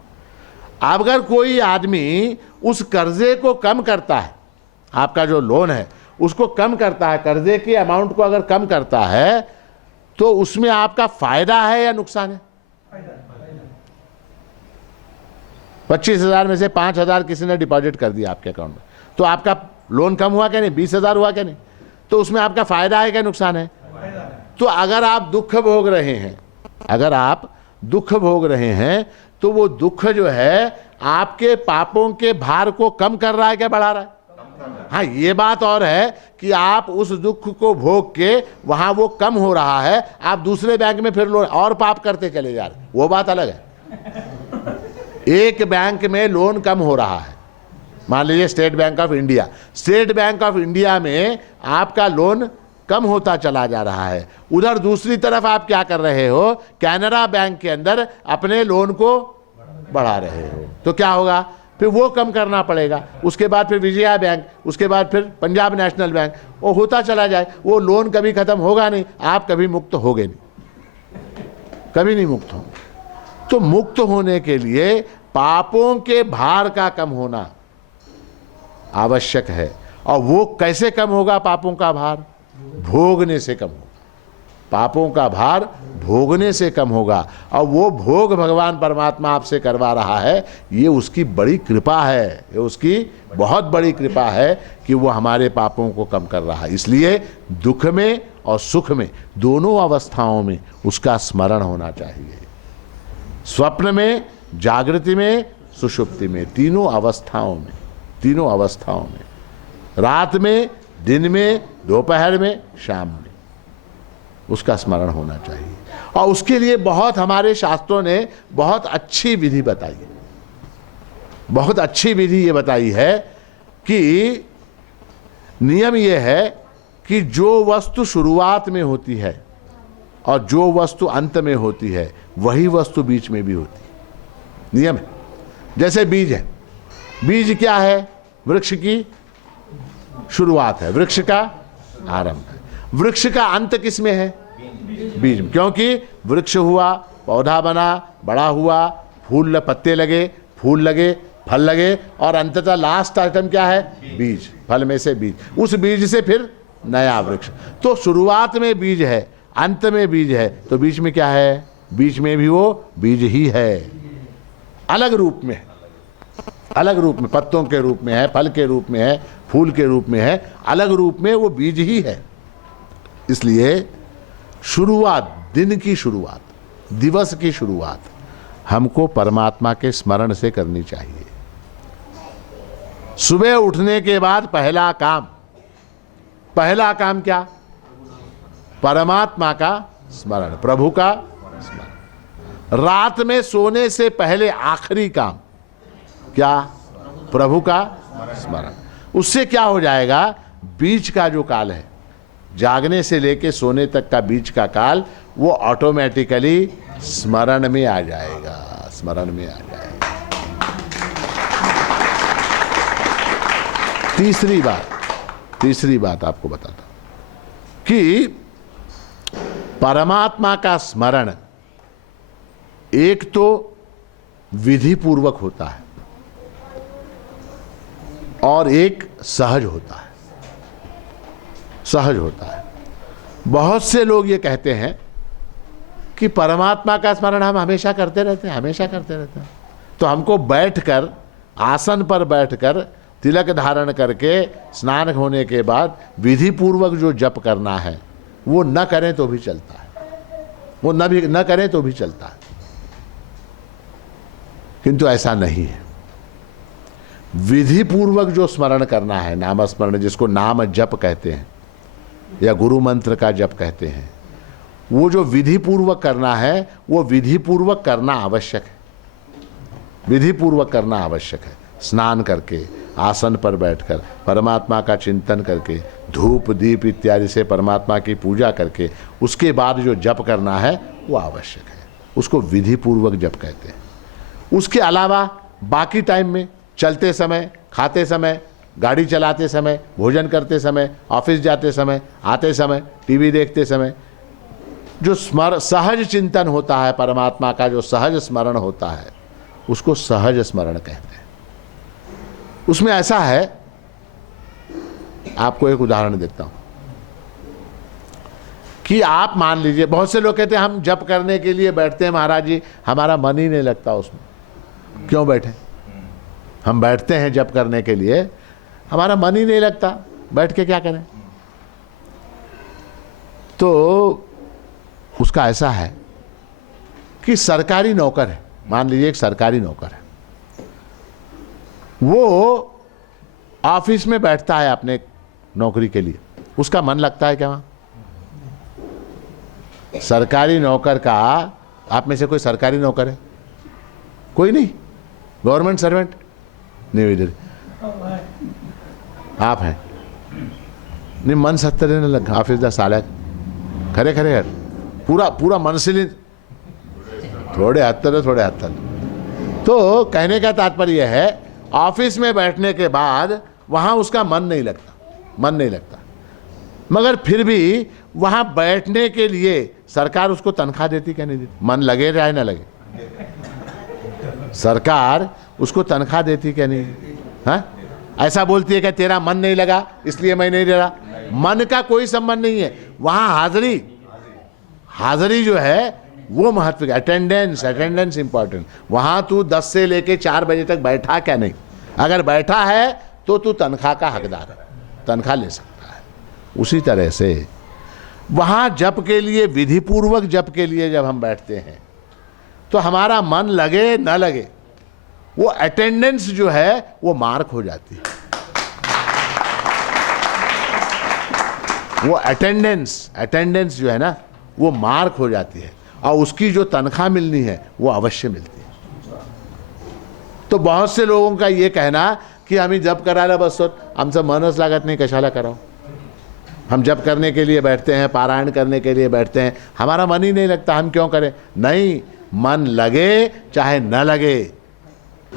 अगर कोई आदमी उस कर्जे को कम करता है, आपका जो लोन है उसको कम करता है, कर्जे की अमाउंट को अगर कम करता है, तो उसमें आपका फायदा है या नुकसान है? 25,000 में से 5,000 किसी ने डिपॉजिट कर दिया आपके अकाउंट में, तो आपका लोन कम हुआ क्या नहीं? 20,000 हुआ क्या नहीं? तो उसमें आपका फायदा है क्या नुकसान है? तो अगर आप दुख भोग रहे हैं, अगर आप दुख भोग रहे हैं, तो वो दुख जो है आपके पापों के भार को कम कर रहा है क्या बढ़ा रहा है? हाँ, ये बात और है कि आप उस दुख को भोग के वहां वो कम हो रहा है, आप दूसरे बैंक में फिर लोन और पाप करते चले जा रहे, वो बात अलग है। एक बैंक में लोन कम हो रहा है, मान लीजिए state bank of India, state bank of India में आपका लोन कम होता चला जा रहा है, उधर दूसरी तरफ आप क्या कर रहे हो? कैनरा बैंक के अंदर अपने लोन को बढ़ा रहे हो, तो क्या होगा? फिर वो कम करना पड़ेगा, उसके बाद फिर विजया बैंक, उसके बाद फिर पंजाब नेशनल बैंक, वो होता चला जाए, वो लोन कभी खत्म होगा नहीं, आप कभी मुक्त होगे नहीं, कभी नहीं मुक्त होंगे। तो मुक्त होने के लिए पापों के भार का कम होना आवश्यक है। और वो कैसे कम होगा? पापों का भार भोगने से कम होगा, पापों का भार भोगने से कम होगा, और वो भोग भगवान परमात्मा आपसे करवा रहा है, ये उसकी बड़ी कृपा है, ये उसकी बहुत बड़ी कृपा है कि वो हमारे पापों को कम कर रहा है। इसलिए दुख में और सुख में, दोनों अवस्थाओं में उसका स्मरण होना चाहिए। स्वप्न में, जागृति में, सुषुप्ति में, तीनों अवस्थाओं में, तीनों अवस्थाओं में, रात में, दिन में, दोपहर में, शाम में उसका स्मरण होना चाहिए। और उसके लिए बहुत हमारे शास्त्रों ने बहुत अच्छी विधि बताई है, बहुत अच्छी विधि ये बताई है कि नियम ये है कि जो वस्तु शुरुआत में होती है और जो वस्तु अंत में होती है, वही वस्तु बीच में भी होती है। नियम है। जैसे बीज है, बीज क्या है? वृक्ष की शुरुआत है, वृक्ष का आरंभ है। वृक्ष का अंत किस में है? बीज में, क्योंकि वृक्ष हुआ, पौधा बना, बड़ा हुआ, फूल पत्ते लगे, फूल लगे, फल लगे, और अंततः लास्ट आइटम क्या है? बीज। फल में से बीज, उस बीज से फिर नया वृक्ष। तो शुरुआत में बीज है, अंत में बीज है, तो बीच में क्या है? बीच में भी वो बीज ही है, अलग रूप में, अलग रूप में, पत्तों के रूप में है, फल के रूप में है, फूल के रूप में है, अलग रूप में वो बीज ही है। इसलिए शुरुआत, दिन की शुरुआत, दिवस की शुरुआत हमको परमात्मा के स्मरण से करनी चाहिए। सुबह उठने के बाद पहला काम क्या? परमात्मा का स्मरण, प्रभु का स्मरण। रात में सोने से पहले आखिरी काम क्या? प्रभु का स्मरण। उससे क्या हो जाएगा? बीच का जो काल है, जागने से लेके सोने तक का बीच का काल, वो ऑटोमेटिकली स्मरण में आ जाएगा, स्मरण में आ जाएगा। तीसरी बात आपको बताता हूं कि परमात्मा का स्मरण एक तो विधि पूर्वक होता है और एक सहज होता है, सहज होता है। बहुत से लोग ये कहते हैं कि परमात्मा का स्मरण हम हमेशा करते रहते हैं, हमेशा करते रहते हैं, तो हमको बैठकर, आसन पर बैठकर, तिलक धारण करके, स्नान होने के बाद विधि पूर्वक जो जप करना है वो न करें तो भी चलता है, वो न करें तो भी चलता है। किंतु ऐसा नहीं है। विधि पूर्वक जो स्मरण करना है, नाम स्मरण, जिसको नाम जप कहते हैं या गुरु मंत्र का जप कहते हैं, वो जो विधि पूर्वक करना है, वो विधि पूर्वक करना आवश्यक है, विधि पूर्वक करना आवश्यक है। स्नान करके, आसन पर बैठकर, परमात्मा का चिंतन करके, धूप दीप इत्यादि से परमात्मा की पूजा करके, उसके बाद जो जप करना है वो आवश्यक है, उसको विधि पूर्वक जप कहते हैं। उसके अलावा बाकी टाइम में, चलते समय, खाते समय, गाड़ी चलाते समय, भोजन करते समय, ऑफिस जाते समय, आते समय, टीवी देखते समय, जो सहज चिंतन होता है, परमात्मा का जो सहज स्मरण होता है, उसको सहज स्मरण कहते हैं। उसमें ऐसा है, आपको एक उदाहरण देता हूं कि आप मान लीजिए, बहुत से लोग कहते हैं हम जप करने के लिए बैठते हैं महाराज जी, हमारा मन ही नहीं लगता उसमें। क्यों बैठे? हम बैठते हैं जप करने के लिए, हमारा मन ही नहीं लगता, बैठ के क्या करें? तो उसका ऐसा है कि सरकारी नौकर है, मान लीजिए एक सरकारी नौकर है, वो ऑफिस में बैठता है अपने नौकरी के लिए, उसका मन लगता है क्या वहां? सरकारी नौकर का, आप में से कोई सरकारी नौकर है? कोई नहीं? Government servant? नहीं, इधर आप हैं। नहीं, मन सत्तर नहीं लगा ऑफिस का साला खरे खरे यार, पूरा पूरा मन से नहीं, थोड़े हत्तर है, थोड़े हत्तर। तो कहने का तात्पर्य है ऑफिस में बैठने के बाद वहां उसका मन नहीं लगता, मन नहीं लगता, मगर फिर भी वहां बैठने के लिए सरकार उसको तनख्वाह देती क्या नहीं देती? मन लगे या ना लगे, सरकार उसको तनख्वाह देती क्या नहीं? हाँ, ऐसा बोलती है कि तेरा मन नहीं लगा इसलिए मैं नहीं दे रहा। मन का कोई संबंध नहीं है वहां। हाजिरी, हाजिरी जो है वो महत्व का, अटेंडेंस, अटेंडेंस इंपॉर्टेंट। वहां तू 10 से लेके 4 बजे तक बैठा क्या नहीं? अगर बैठा है तो तू तनख्वाह का हकदार है, तनख्वाह ले सकता है। उसी तरह से वहां जप के लिए, विधि पूर्वक जप के लिए जब हम बैठते हैं तो हमारा मन लगे न लगे, वो अटेंडेंस जो है वो मार्क हो जाती है। वो अटेंडेंस जो है ना वो मार्क हो जाती है, और उसकी जो तनख्वाह मिलनी है वो अवश्य मिलती है। तो बहुत से लोगों का ये कहना कि आम्ही जप करायला बसतो, आमचं मनच लागत नाही, कशाला करावं? हम जप करने के लिए बैठते हैं, पारायण करने के लिए बैठते हैं, हमारा मन ही नहीं लगता, हम क्यों करें? नहीं, मन लगे चाहे न लगे,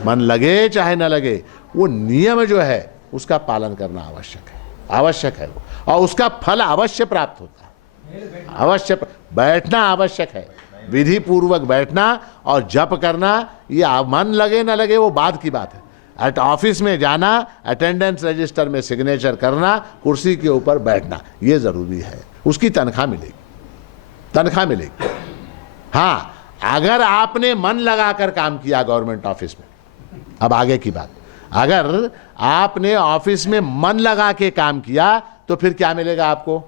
मन लगे चाहे न लगे, वो नियम जो है उसका पालन करना आवश्यक है, आवश्यक है वो, और उसका फल अवश्य प्राप्त होता है। अवश्य बैठना आवश्यक है, विधि पूर्वक बैठना और जप करना, ये मन लगे न लगे वो बाद की बात है। ऑफिस में जाना, अटेंडेंस रजिस्टर में सिग्नेचर करना, कुर्सी के ऊपर बैठना, ये जरूरी है, उसकी तनख्वाह मिलेगी, तनख्वाह मिलेगी। हाँ, अगर आपने मन लगाकर काम किया गवर्नमेंट ऑफिस में, अब आगे की बात, अगर आपने ऑफिस में मन लगा के काम किया तो फिर क्या मिलेगा आपको?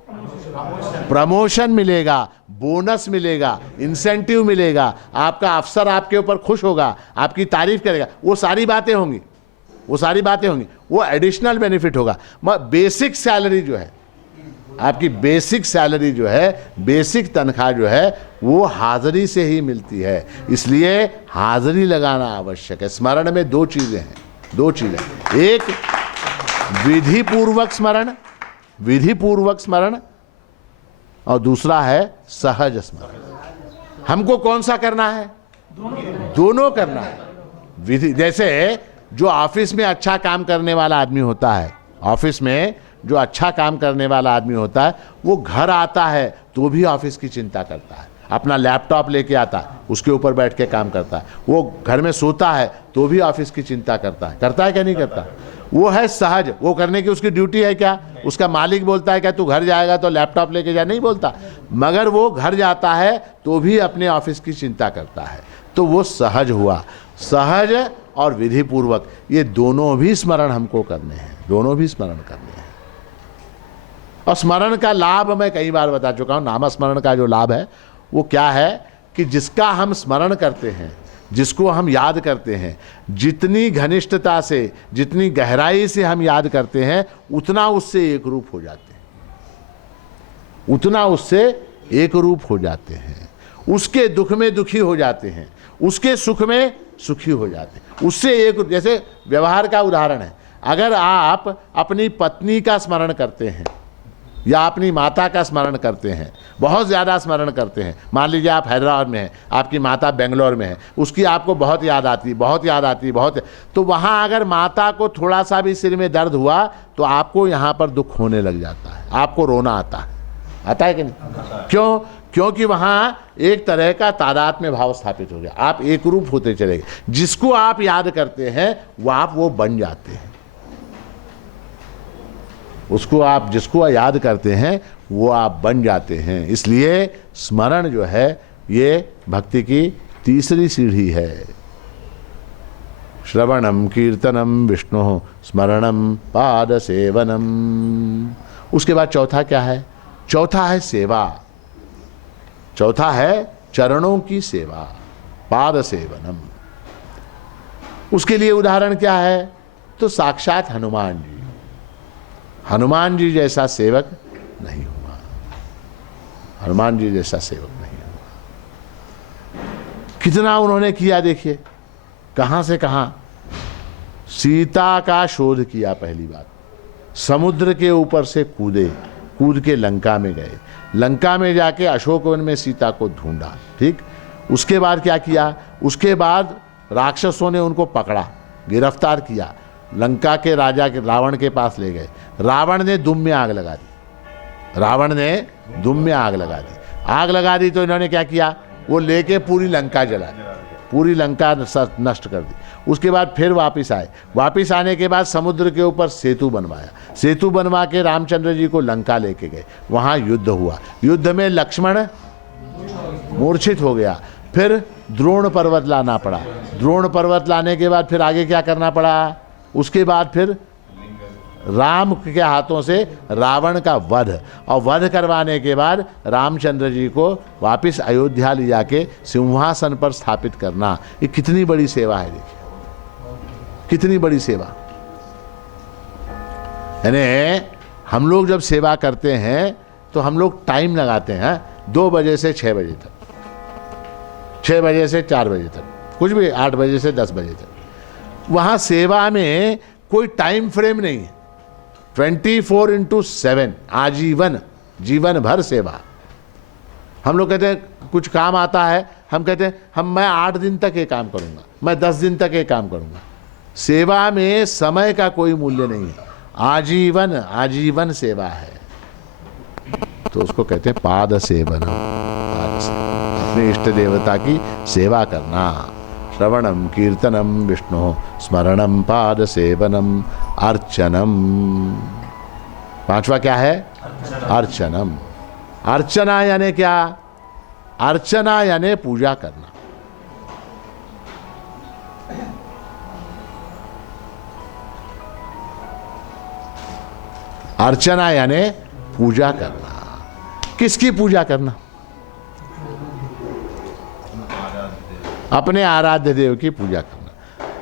प्रमोशन मिलेगा, बोनस मिलेगा, इंसेंटिव मिलेगा, आपका अफसर आपके ऊपर खुश होगा, आपकी तारीफ करेगा, वो सारी बातें होंगी, वो सारी बातें होंगी, वो एडिशनल बेनिफिट होगा। बेसिक सैलरी जो है, आपकी बेसिक सैलरी जो है, बेसिक तनख्वाह जो है, वो हाजिरी से ही मिलती है। इसलिए हाजिरी लगाना आवश्यक है। स्मरण में दो चीजें हैं, दो चीजें, एक विधि पूर्वक स्मरण, विधि पूर्वक स्मरण, और दूसरा है सहज स्मरण। हमको कौन सा करना है? दोनों करना है। विधि, जैसे जो ऑफिस में अच्छा काम करने वाला आदमी होता है, ऑफिस में जो अच्छा काम करने वाला आदमी होता है, वो घर आता है तो भी ऑफिस की चिंता करता है, अपना लैपटॉप लेके आता है, उसके ऊपर बैठ के काम करता है। वो घर में सोता है तो भी ऑफिस की चिंता करता है क्या नहीं करता? वो है सहज, वो करने की उसकी ड्यूटी है। क्या उसका मालिक बोलता है क्या तू घर जाएगा तो लैपटॉप लेके जा? नहीं बोलता, मगर वो घर जाता है तो भी अपने ऑफिस की चिंता करता है। तो वो सहज हुआ। सहज और विधि पूर्वक, ये दोनों भी स्मरण हमको करने हैं, दोनों भी स्मरण करने हैं। और स्मरण का लाभ मैं कई बार बता चुका हूं। नामस्मरण का जो लाभ है वो क्या है कि जिसका हम स्मरण करते हैं, जिसको हम याद करते हैं, जितनी घनिष्ठता से, जितनी गहराई से हम याद करते हैं, उतना उससे एक रूप हो जाते हैं, उतना उससे एक रूप हो जाते हैं। उसके दुख में दुखी हो जाते हैं, उसके सुख में सुखी हो जाते हैं, उससे एक। जैसे व्यवहार का उदाहरण है, अगर आप अपनी पत्नी का स्मरण करते हैं या अपनी माता का स्मरण करते हैं, बहुत ज़्यादा स्मरण करते हैं, मान लीजिए आप हैदराबाद में हैं, आपकी माता बेंगलोर में है, उसकी आपको बहुत याद आती, बहुत याद आती, बहुत, तो वहाँ अगर माता को थोड़ा सा भी सिर में दर्द हुआ तो आपको यहाँ पर दुख होने लग जाता है, आपको रोना आता है। आता है कि नहीं? क्यों? क्योंकि वहां एक तरह का तादात्म्य भाव स्थापित हो गया, आप एक रूप होते चले गए। जिसको आप याद करते हैं वो आप वो बन जाते हैं, उसको आप जिसको याद करते हैं वो आप बन जाते हैं। इसलिए स्मरण जो है ये भक्ति की तीसरी सीढ़ी है। श्रवणम कीर्तनम विष्णु स्मरणम पाद सेवनम। उसके बाद चौथा क्या है? चौथा है सेवा, चौथा है चरणों की सेवा, पाद सेवनम। उसके लिए उदाहरण क्या है? तो साक्षात हनुमान जी। हनुमान जी जैसा सेवक नहीं हुआ, हनुमान जी जैसा सेवक नहीं हुआ। कितना उन्होंने किया देखिए, कहां से कहां। सीता का शोध किया, पहली बात समुद्र के ऊपर से कूद के लंका में गए, लंका में जाके अशोक वन में सीता को ढूंढा, ठीक। उसके बाद क्या किया? उसके बाद राक्षसों ने उनको पकड़ा, गिरफ्तार किया, लंका के राजा के रावण के पास ले गए। रावण ने दुम में आग लगा दी, रावण ने दुम में आग लगा दी। आग लगा दी तो इन्होंने क्या किया? वो लेके पूरी लंका जला दी, पूरी लंका नष्ट कर दी। उसके बाद फिर वापस आए, वापस आने के बाद समुद्र के ऊपर सेतु बनवाया, सेतु बनवा के रामचंद्र जी को लंका लेके गए। वहाँ युद्ध हुआ, युद्ध में लक्ष्मण मूर्छित हो गया। फिर द्रोण पर्वत लाना पड़ा, द्रोण पर्वत लाने के बाद फिर आगे क्या करना पड़ा? उसके बाद फिर राम के हाथों से रावण का वध, और वध करवाने के बाद रामचंद्र जी को वापस अयोध्या ले जाके सिंहासन पर स्थापित करना। ये कितनी बड़ी सेवा है, देखिए कितनी बड़ी सेवा। यानी हम लोग जब सेवा करते हैं तो हम लोग टाइम लगाते हैं, 2 बजे से 6 बजे तक, 6 बजे से 4 बजे तक, कुछ भी 8 बजे से 10 बजे तक। वहाँ सेवा में कोई टाइम फ्रेम नहीं है, 24/7 आजीवन, जीवन भर सेवा। हम लोग कहते हैं कुछ काम आता है, हम कहते हैं मैं 8 दिन तक ये काम करूँगा, मैं 10 दिन तक ये काम करूँगा। सेवा में समय का कोई मूल्य नहीं है, आजीवन आजीवन सेवा है। तो उसको कहते हैं पाद सेवन, अपने इष्ट देवता की सेवा करना। श्रवणम कीर्तनम विष्णु स्मरणम पाद सेवनम अर्चनम। 5वां क्या है? अर्चनम। अर्चना यानी क्या? अर्चना यानी पूजा करना। अर्चना यानी पूजा करना। किसकी पूजा करना? अपने आराध्य देव की पूजा करना।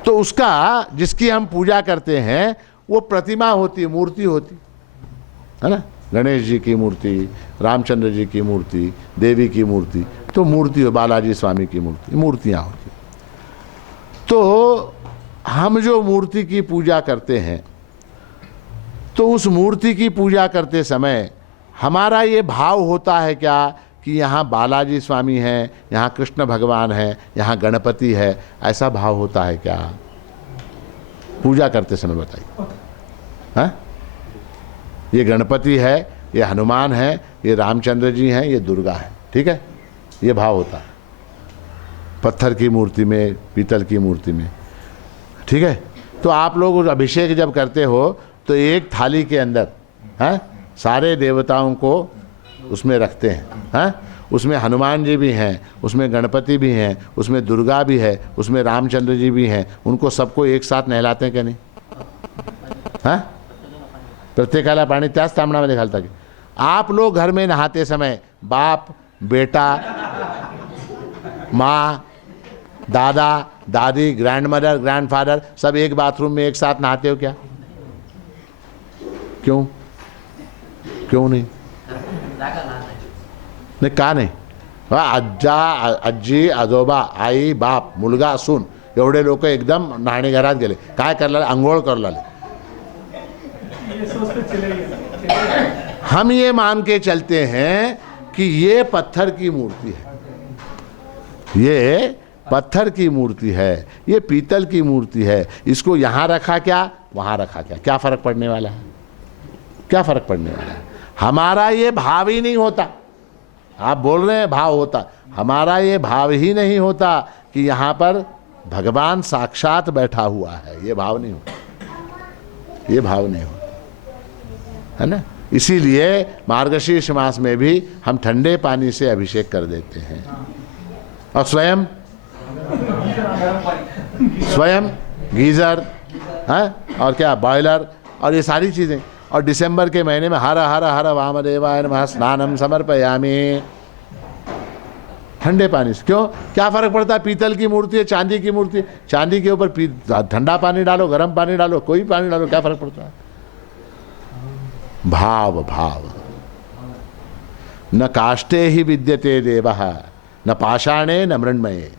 तो उसका जिसकी हम पूजा करते हैं वो प्रतिमा होती है, मूर्ति होती है ना। गणेश जी की मूर्ति, रामचंद्र जी की मूर्ति, देवी की मूर्ति, तो मूर्ति हो, बालाजी स्वामी की मूर्ति, मूर्तियाँ होती। तो हम जो मूर्ति की पूजा करते हैं, तो उस मूर्ति की पूजा करते समय हमारा ये भाव होता है क्या कि यहाँ बालाजी स्वामी हैं, यहाँ कृष्ण भगवान हैं, यहाँ गणपति है, ऐसा भाव होता है क्या पूजा करते समय? बताइए। हाँ, ये गणपति है, ये हनुमान है, ये रामचंद्र जी हैं, ये दुर्गा है, ठीक है, ये भाव होता है पत्थर की मूर्ति में, पीतल की मूर्ति में, ठीक है। तो आप लोग अभिषेक जब करते हो तो एक थाली के अंदर सारे देवताओं को उसमें रखते हैं। उसमें हनुमान जी भी हैं, उसमें गणपति भी हैं, उसमें दुर्गा भी है, उसमें रामचंद्र जी भी हैं। उनको सबको एक साथ नहलाते हैं क्या नहीं? प्रत्येकाला पाणी त्याच तांबणामध्ये घालता की? आप लोग घर में नहाते समय बाप बेटा माँ दादा दादी ग्रैंडमदर ग्रैंडफादर सब एक बाथरूम में एक साथ नहाते हो क्या? क्यों क्यों नहीं? नाही का नाही? आज्जा आजी आजोबा आई बाप मुलगा सून एवढे लोक एकदम न्हाणी घरात गेले, काय करला? आंघोळ करला। हम ये मान के चलते हैं कि ये पत्थर की मूर्ति है, ये पत्थर की मूर्ति है, ये पीतल की मूर्ति है, इसको यहाँ रखा क्या वहाँ रखा क्या, क्या फर्क पड़ने वाला है? क्या फर्क पड़ने वाला है? हमारा ये भाव ही नहीं होता। आप बोल रहे हैं भाव होता, हमारा ये भाव ही नहीं होता कि यहाँ पर भगवान साक्षात बैठा हुआ है। ये भाव नहीं होता, ये भाव नहीं होता, है ना। इसीलिए मार्गशीर्ष मास में भी हम ठंडे पानी से अभिषेक कर देते हैं और स्वयं गीजर, है, और क्या बॉयलर और ये सारी चीज़ें। और दिसंबर के महीने में हर हर हर वामदेवाय नमः स्नानम समर्पयामि, ठंडे पानी से। क्यों, क्या फर्क पड़ता है, पीतल की मूर्ति है, चांदी की मूर्ति है, चांदी के ऊपर ठंडा पानी डालो, गर्म पानी डालो, कोई पानी डालो, क्या फर्क पड़ता है। भाव भाव न काष्ठे ही विद्यते देवः न पाषाणे न मृण्मये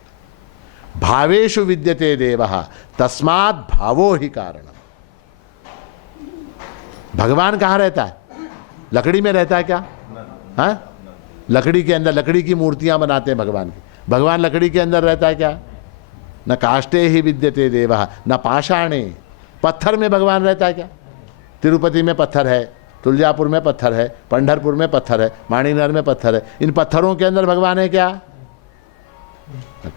भावेषु विद्यते देवः तस्मात् भावो ही कारण। भगवान कहाँ रहता है, लकड़ी में रहता है क्या, हाँ, लकड़ी के अंदर, लकड़ी की मूर्तियां बनाते हैं भगवान की, भगवान लकड़ी के अंदर रहता है क्या। न काष्ठे ही विद्यते देवः न पाषाणे, पत्थर में भगवान रहता है क्या। तिरुपति में पत्थर है, तुलजापुर में पत्थर है, पंढरपुर में पत्थर है, माणिनगर में पत्थर है, इन पत्थरों के अंदर भगवान है क्या। न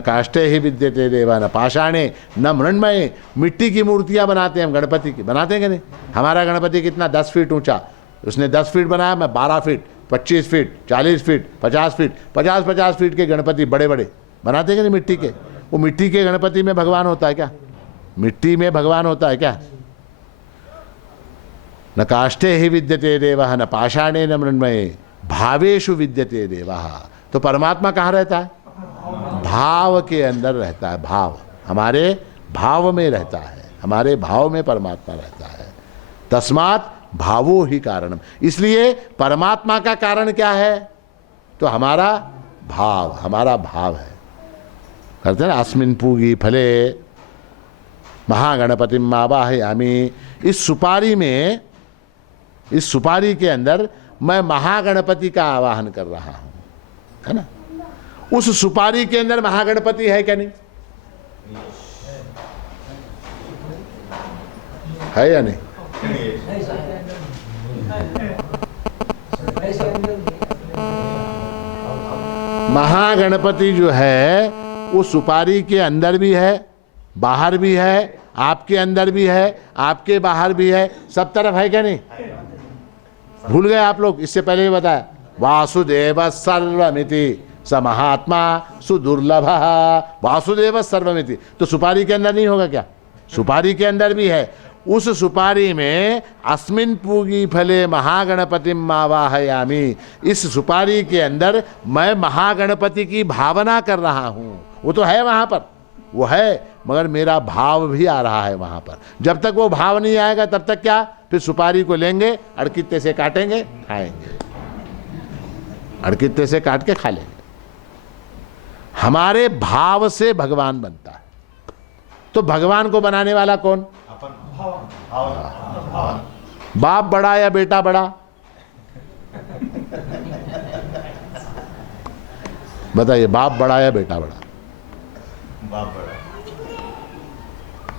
काष्ठे ही विद्यते देवा न पाषाणे न मृण्मये। मिट्टी की मूर्तियां बनाते हैं हम, गणपति की बनाते हैं कि नहीं। हमारा गणपति कितना, 10 फीट ऊंचा, उसने 10 फीट बनाया, मैं 12 feet, 25 feet, 40 feet, 50 feet, 50 feet के गणपति बड़े बड़े बनाते हैं कि नहीं मिट्टी के। वो मिट्टी के गणपति में भगवान होता है क्या, मिट्टी में भगवान होता है क्या। न काष्ठे ही विद्यते देवः न पाषाणे न मृण्मये भावेषु विद्यते देवः। तो परमात्मा कहाँ रहता है, भाव के अंदर रहता है। भाव, हमारे भाव में रहता है, हमारे भाव में परमात्मा रहता है। तस्मात् भावो ही कारणम, इसलिए परमात्मा का कारण क्या है, तो हमारा भाव, हमारा भाव है। करते हैं ना, अस्मिन् पूगी फले महागणपतिम आवाहयामि। इस सुपारी में, इस सुपारी के अंदर मैं महागणपति का आवाहन कर रहा हूं, है ना। उस सुपारी के अंदर महागणपति है क्या, नहीं है या नहीं। महागणपति जो है वो सुपारी के अंदर भी है, बाहर भी है, आपके अंदर भी है, आपके बाहर भी है, सब तरफ है क्या नहीं। भूल गए आप लोग, इससे पहले भी बताया, वासुदेव सर्वमिति स महात्मा सुदुर्लभ, वासुदेव सर्वमिति। तो सुपारी के अंदर नहीं होगा क्या, सुपारी के अंदर भी है। उस सुपारी में अस्मिन् पूगी फले महागणपतिम आवाहयामि, इस सुपारी के अंदर मैं महागणपति की भावना कर रहा हूं। वो तो है वहां पर, वो है, मगर मेरा भाव भी आ रहा है वहां पर। जब तक वो भाव नहीं आएगा तब तक क्या, फिर सुपारी को लेंगे, अड़कित्ते से काटेंगे, खाएंगे, अड़कित्ते से काट के खा लेंगे। हमारे भाव से भगवान बनता है। तो भगवान को बनाने वाला कौन, बाप बड़ा या बेटा बड़ा, बताइए, बाप बड़ा या बेटा बड़ा,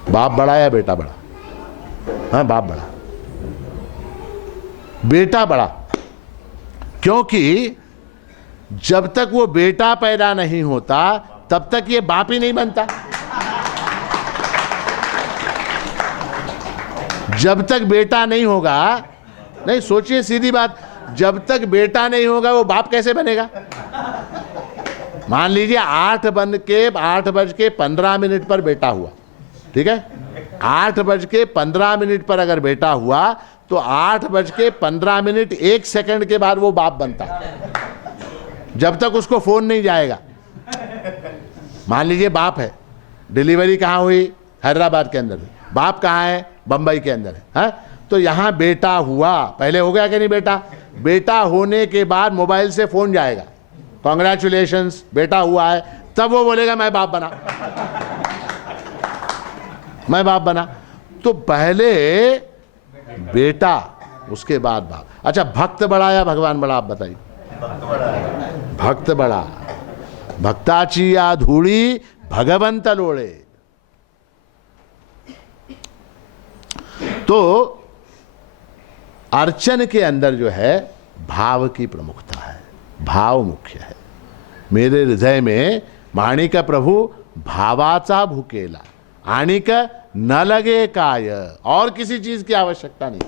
बाप बड़ा या बेटा बड़ा, हाँ बाप बड़ा, बेटा बड़ा। क्योंकि जब तक वो बेटा पैदा नहीं होता तब तक ये बाप ही नहीं बनता। जब तक बेटा नहीं होगा, नहीं सोचिए सीधी बात, जब तक बेटा नहीं होगा वो बाप कैसे बनेगा। मान लीजिए 8:15 पर बेटा हुआ, ठीक है, 8:15 पर अगर बेटा हुआ तो 8:15 1 सेकंड के बाद वो बाप बनता है, जब तक उसको फोन नहीं जाएगा। मान लीजिए बाप है, डिलीवरी कहाँ हुई, हैदराबाद के अंदर, बाप कहाँ है, बंबई के अंदर है, तो यहाँ बेटा हुआ, पहले हो गया कि नहीं बेटा, बेटा होने के बाद मोबाइल से फोन जाएगा, कॉन्ग्रेचुलेशंस बेटा हुआ है, तब वो बोलेगा मैं बाप बना, मैं बाप बना। तो पहले बेटा, उसके बाद बाप। अच्छा, भक्त बड़ा या भगवान बड़ा, आप बताइए। भक्त बड़ा, भक्ताची या धूड़ी भगवंत लोड़े। तो अर्चन के अंदर जो है भाव की प्रमुखता है, भाव मुख्य है। मेरे हृदय में माणिक प्रभु भावाचा भुकेला, आणिक न लगे काय, और किसी चीज की आवश्यकता नहीं।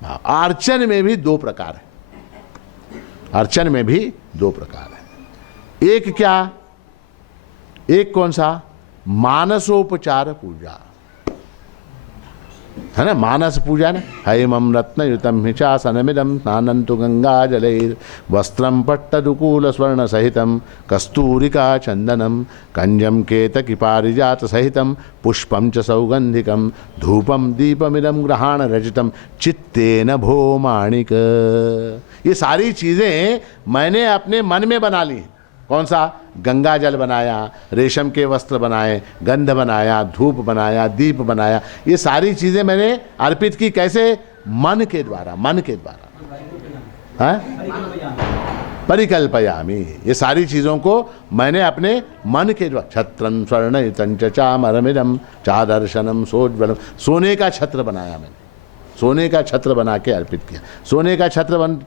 अर्चन में भी दो प्रकार है, अर्चन में भी दो प्रकार है। एक क्या, एक कौन सा, मानसोपचार पूजा है ना, मानस पूजा ना, हैमं रत्नयुतम हिचासनमिदं स्नानन्तु गंगा जलैर् वस्त्रं पट्टदुकूल स्वर्ण सहितं कस्तूरिका चंदनम कंजम केतकी पारिजात सहितं पुष्पं च सौगंधिकं धूपम दीपमिदं ग्रहाण रचितं चित्तेन भो माणिक। ये सारी चीजें मैंने अपने मन में बना ली। कौन सा, गंगा जल बनाया, रेशम के वस्त्र बनाए, गंध बनाया, धूप बनाया, दीप बनाया, ये सारी चीजें मैंने अर्पित की। कैसे, मन के द्वारा, मन के द्वारा, हाँ? परिकल्पयामी, ये सारी चीजों को मैंने अपने मन के द्वारा। छत्रं स्वर्णयुतं च चामरमिदं चादर्शनम सोज्वलम, सोने का छत्र बनाया मैंने, सोने का छत्र बना के अर्पित किया। सोने का छत्र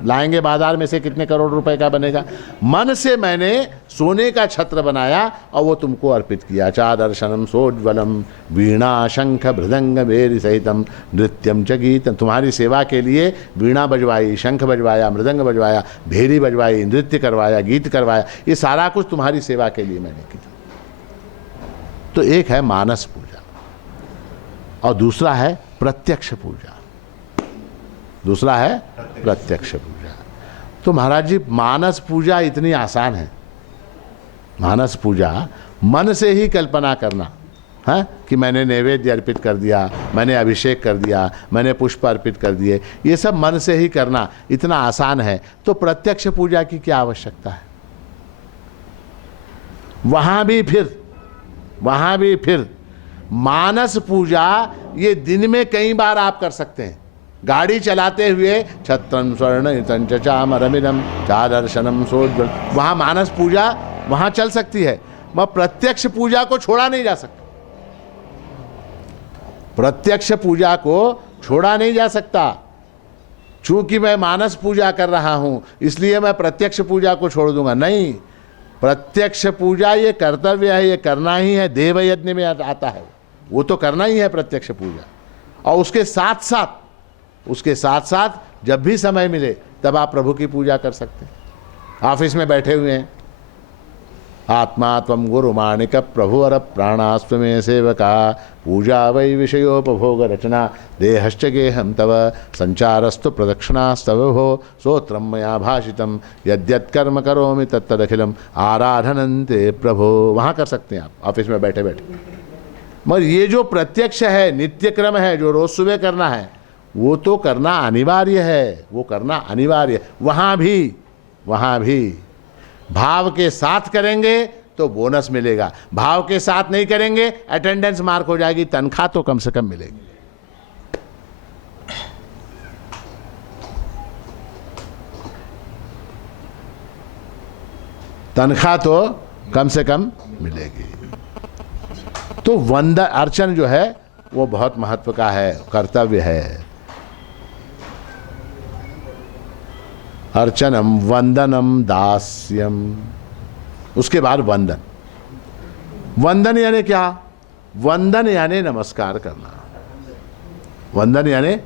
लाएंगे बाजार में से, कितने करोड़ रुपए का बनेगा। मन से मैंने सोने का छत्र बनाया और वो तुमको अर्पित किया। चादर्शनम सोज्वलम वीणा शंख मृदंग भेरी सहितम नृत्यम च गीतम, तुम्हारी सेवा के लिए वीणा बजवाई, शंख बजवाया, मृदंग बजवाया, भेरी बजवाई, नृत्य करवाया, गीत करवाया, ये सारा कुछ तुम्हारी सेवा के लिए मैंने किया। तो एक है मानस पूजा और दूसरा है प्रत्यक्ष पूजा, दूसरा है प्रत्यक्ष पूजा। तो महाराज जी, मानस पूजा इतनी आसान है, मानस पूजा मन से ही कल्पना करना है कि मैंने नैवेद्य अर्पित कर दिया, मैंने अभिषेक कर दिया, मैंने पुष्प अर्पित कर दिए, ये सब मन से ही करना इतना आसान है। तो प्रत्यक्ष पूजा की क्या आवश्यकता है। वहां भी फिर मानस पूजा ये दिन में कई बार आप कर सकते हैं। गाड़ी चलाते हुए छत्रं स्वर्णयुतं च चामरमिदं चादर्शनम सोज्वल, वहां मानस पूजा वहां चल सकती है। वह प्रत्यक्ष पूजा को छोड़ा नहीं जा सकता, प्रत्यक्ष पूजा को छोड़ा नहीं जा सकता। चूंकि मैं मानस पूजा कर रहा हूं इसलिए मैं प्रत्यक्ष पूजा को छोड़ दूंगा, नहीं। प्रत्यक्ष पूजा ये कर्तव्य है, ये करना ही है, देव यज्ञ में आता है, वो तो करना ही है प्रत्यक्ष पूजा। और उसके साथ साथ जब भी समय मिले तब आप प्रभु की पूजा कर सकते हैं। ऑफिस में बैठे हुए हैं, आत्मा त्वं गुरु माणिक प्रभु अर प्राणास्व में सेवका पूजा वै विषयोपभोग रचना देहश्च गेहम तव संचारस्तु प्रदक्षिणास्तव हो सोत्रम मया भाषितम यद्यत् कर्म करोमि तत्तदखिलम आराधनन्ते प्रभो। वहाँ कर सकते हैं आप ऑफिस में बैठे बैठे। मगर ये जो प्रत्यक्ष है, नित्य क्रम है, जो रोज सुबह करना है, वो तो करना अनिवार्य है, वो करना अनिवार्य। वहाँ भी भाव के साथ करेंगे तो बोनस मिलेगा, भाव के साथ नहीं करेंगे अटेंडेंस मार्क हो जाएगी, तनख्वाह तो कम से कम मिलेगी। तनख्वाह तो कम से कम मिलेगी। तो वंदन अर्चन जो है वो बहुत महत्व का है, कर्तव्य है। अर्चनम वंदनम दास्यम, उसके बाद वंदन। वंदन यानी क्या, वंदन यानी नमस्कार करना, वंदन यानी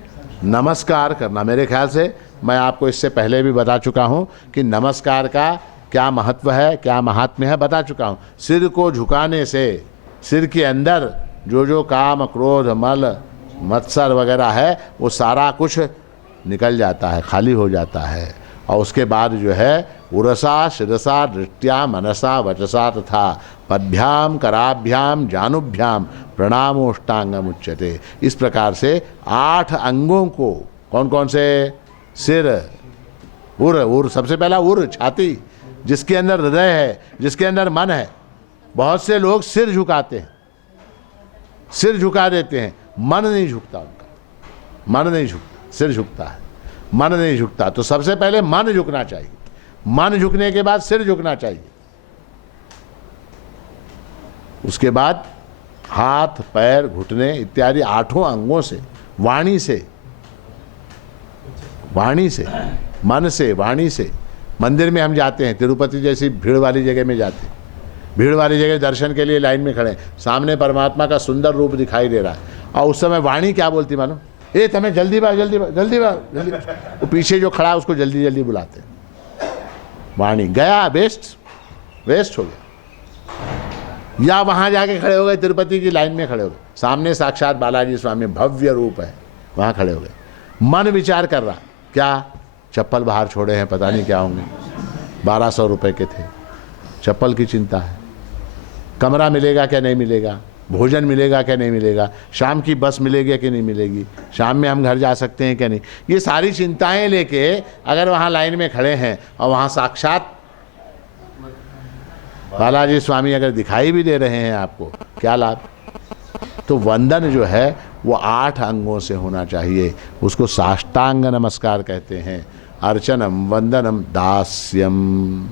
नमस्कार करना। मेरे ख्याल से मैं आपको इससे पहले भी बता चुका हूं कि नमस्कार का क्या महत्व है, क्या महात्म्य है, बता चुका हूं। सिर को झुकाने से सिर के अंदर जो काम क्रोध मल मत्सर वगैरह है वो सारा कुछ निकल जाता है, खाली हो जाता है। और उसके बाद जो है उरसा शिरसा दृष्टिया मनसा वचसा तथा पद्भ्याम कराभ्याम जानुभ्याम प्रणामोष्टांगम उच्यते। इस प्रकार से 8 अंगों को, कौन कौन से, सिर, उर सबसे पहला उर, छाती, जिसके अंदर हृदय है, जिसके अंदर मन है। बहुत से लोग सिर झुकाते हैं, सिर झुका देते हैं, मन नहीं झुकता उनका, मन नहीं झुकता, सिर झुकता है, मन नहीं झुकता। तो सबसे पहले मन झुकना चाहिए, मन झुकने के बाद सिर झुकना चाहिए, उसके बाद हाथ पैर घुटने इत्यादि 8 अंगों से, वाणी से वाणी से, मन से, वाणी से। मंदिर में हम जाते हैं, तिरुपति जैसी भीड़ वाली जगह में जाते हैं, भीड़ वाली जगह दर्शन के लिए लाइन में खड़े हैं, सामने परमात्मा का सुंदर रूप दिखाई दे रहा है, और उस समय वाणी क्या बोलती मालूम? ए तुम्हें जल्दी बा, जल्दी बा, जल्दी बा, जल्दी बा। वो पीछे जो खड़ा है उसको जल्दी जल्दी बुलाते हैं। वाणी गया, वेस्ट हो गया। या वहाँ जाके खड़े हो गए, तिरुपति की लाइन में खड़े हो गए, सामने साक्षात बालाजी स्वामी भव्य रूप है, वहाँ खड़े हो गए। मन विचार कर रहा, क्या चप्पल बाहर छोड़े हैं, पता नहीं क्या होंगे, 1200 रुपये के थे, चप्पल की चिंता है, कमरा मिलेगा क्या नहीं मिलेगा, भोजन मिलेगा क्या नहीं मिलेगा, शाम की बस मिलेगी कि नहीं मिलेगी, शाम में हम घर जा सकते हैं क्या नहीं, ये सारी चिंताएं लेके अगर वहाँ लाइन में खड़े हैं और वहाँ साक्षात बालाजी स्वामी अगर दिखाई भी दे रहे हैं आपको, क्या लाभ? तो वंदन जो है वो 8 अंगों से होना चाहिए, उसको साष्टांग नमस्कार कहते हैं। अर्चनम, वंदनम, दास्यम।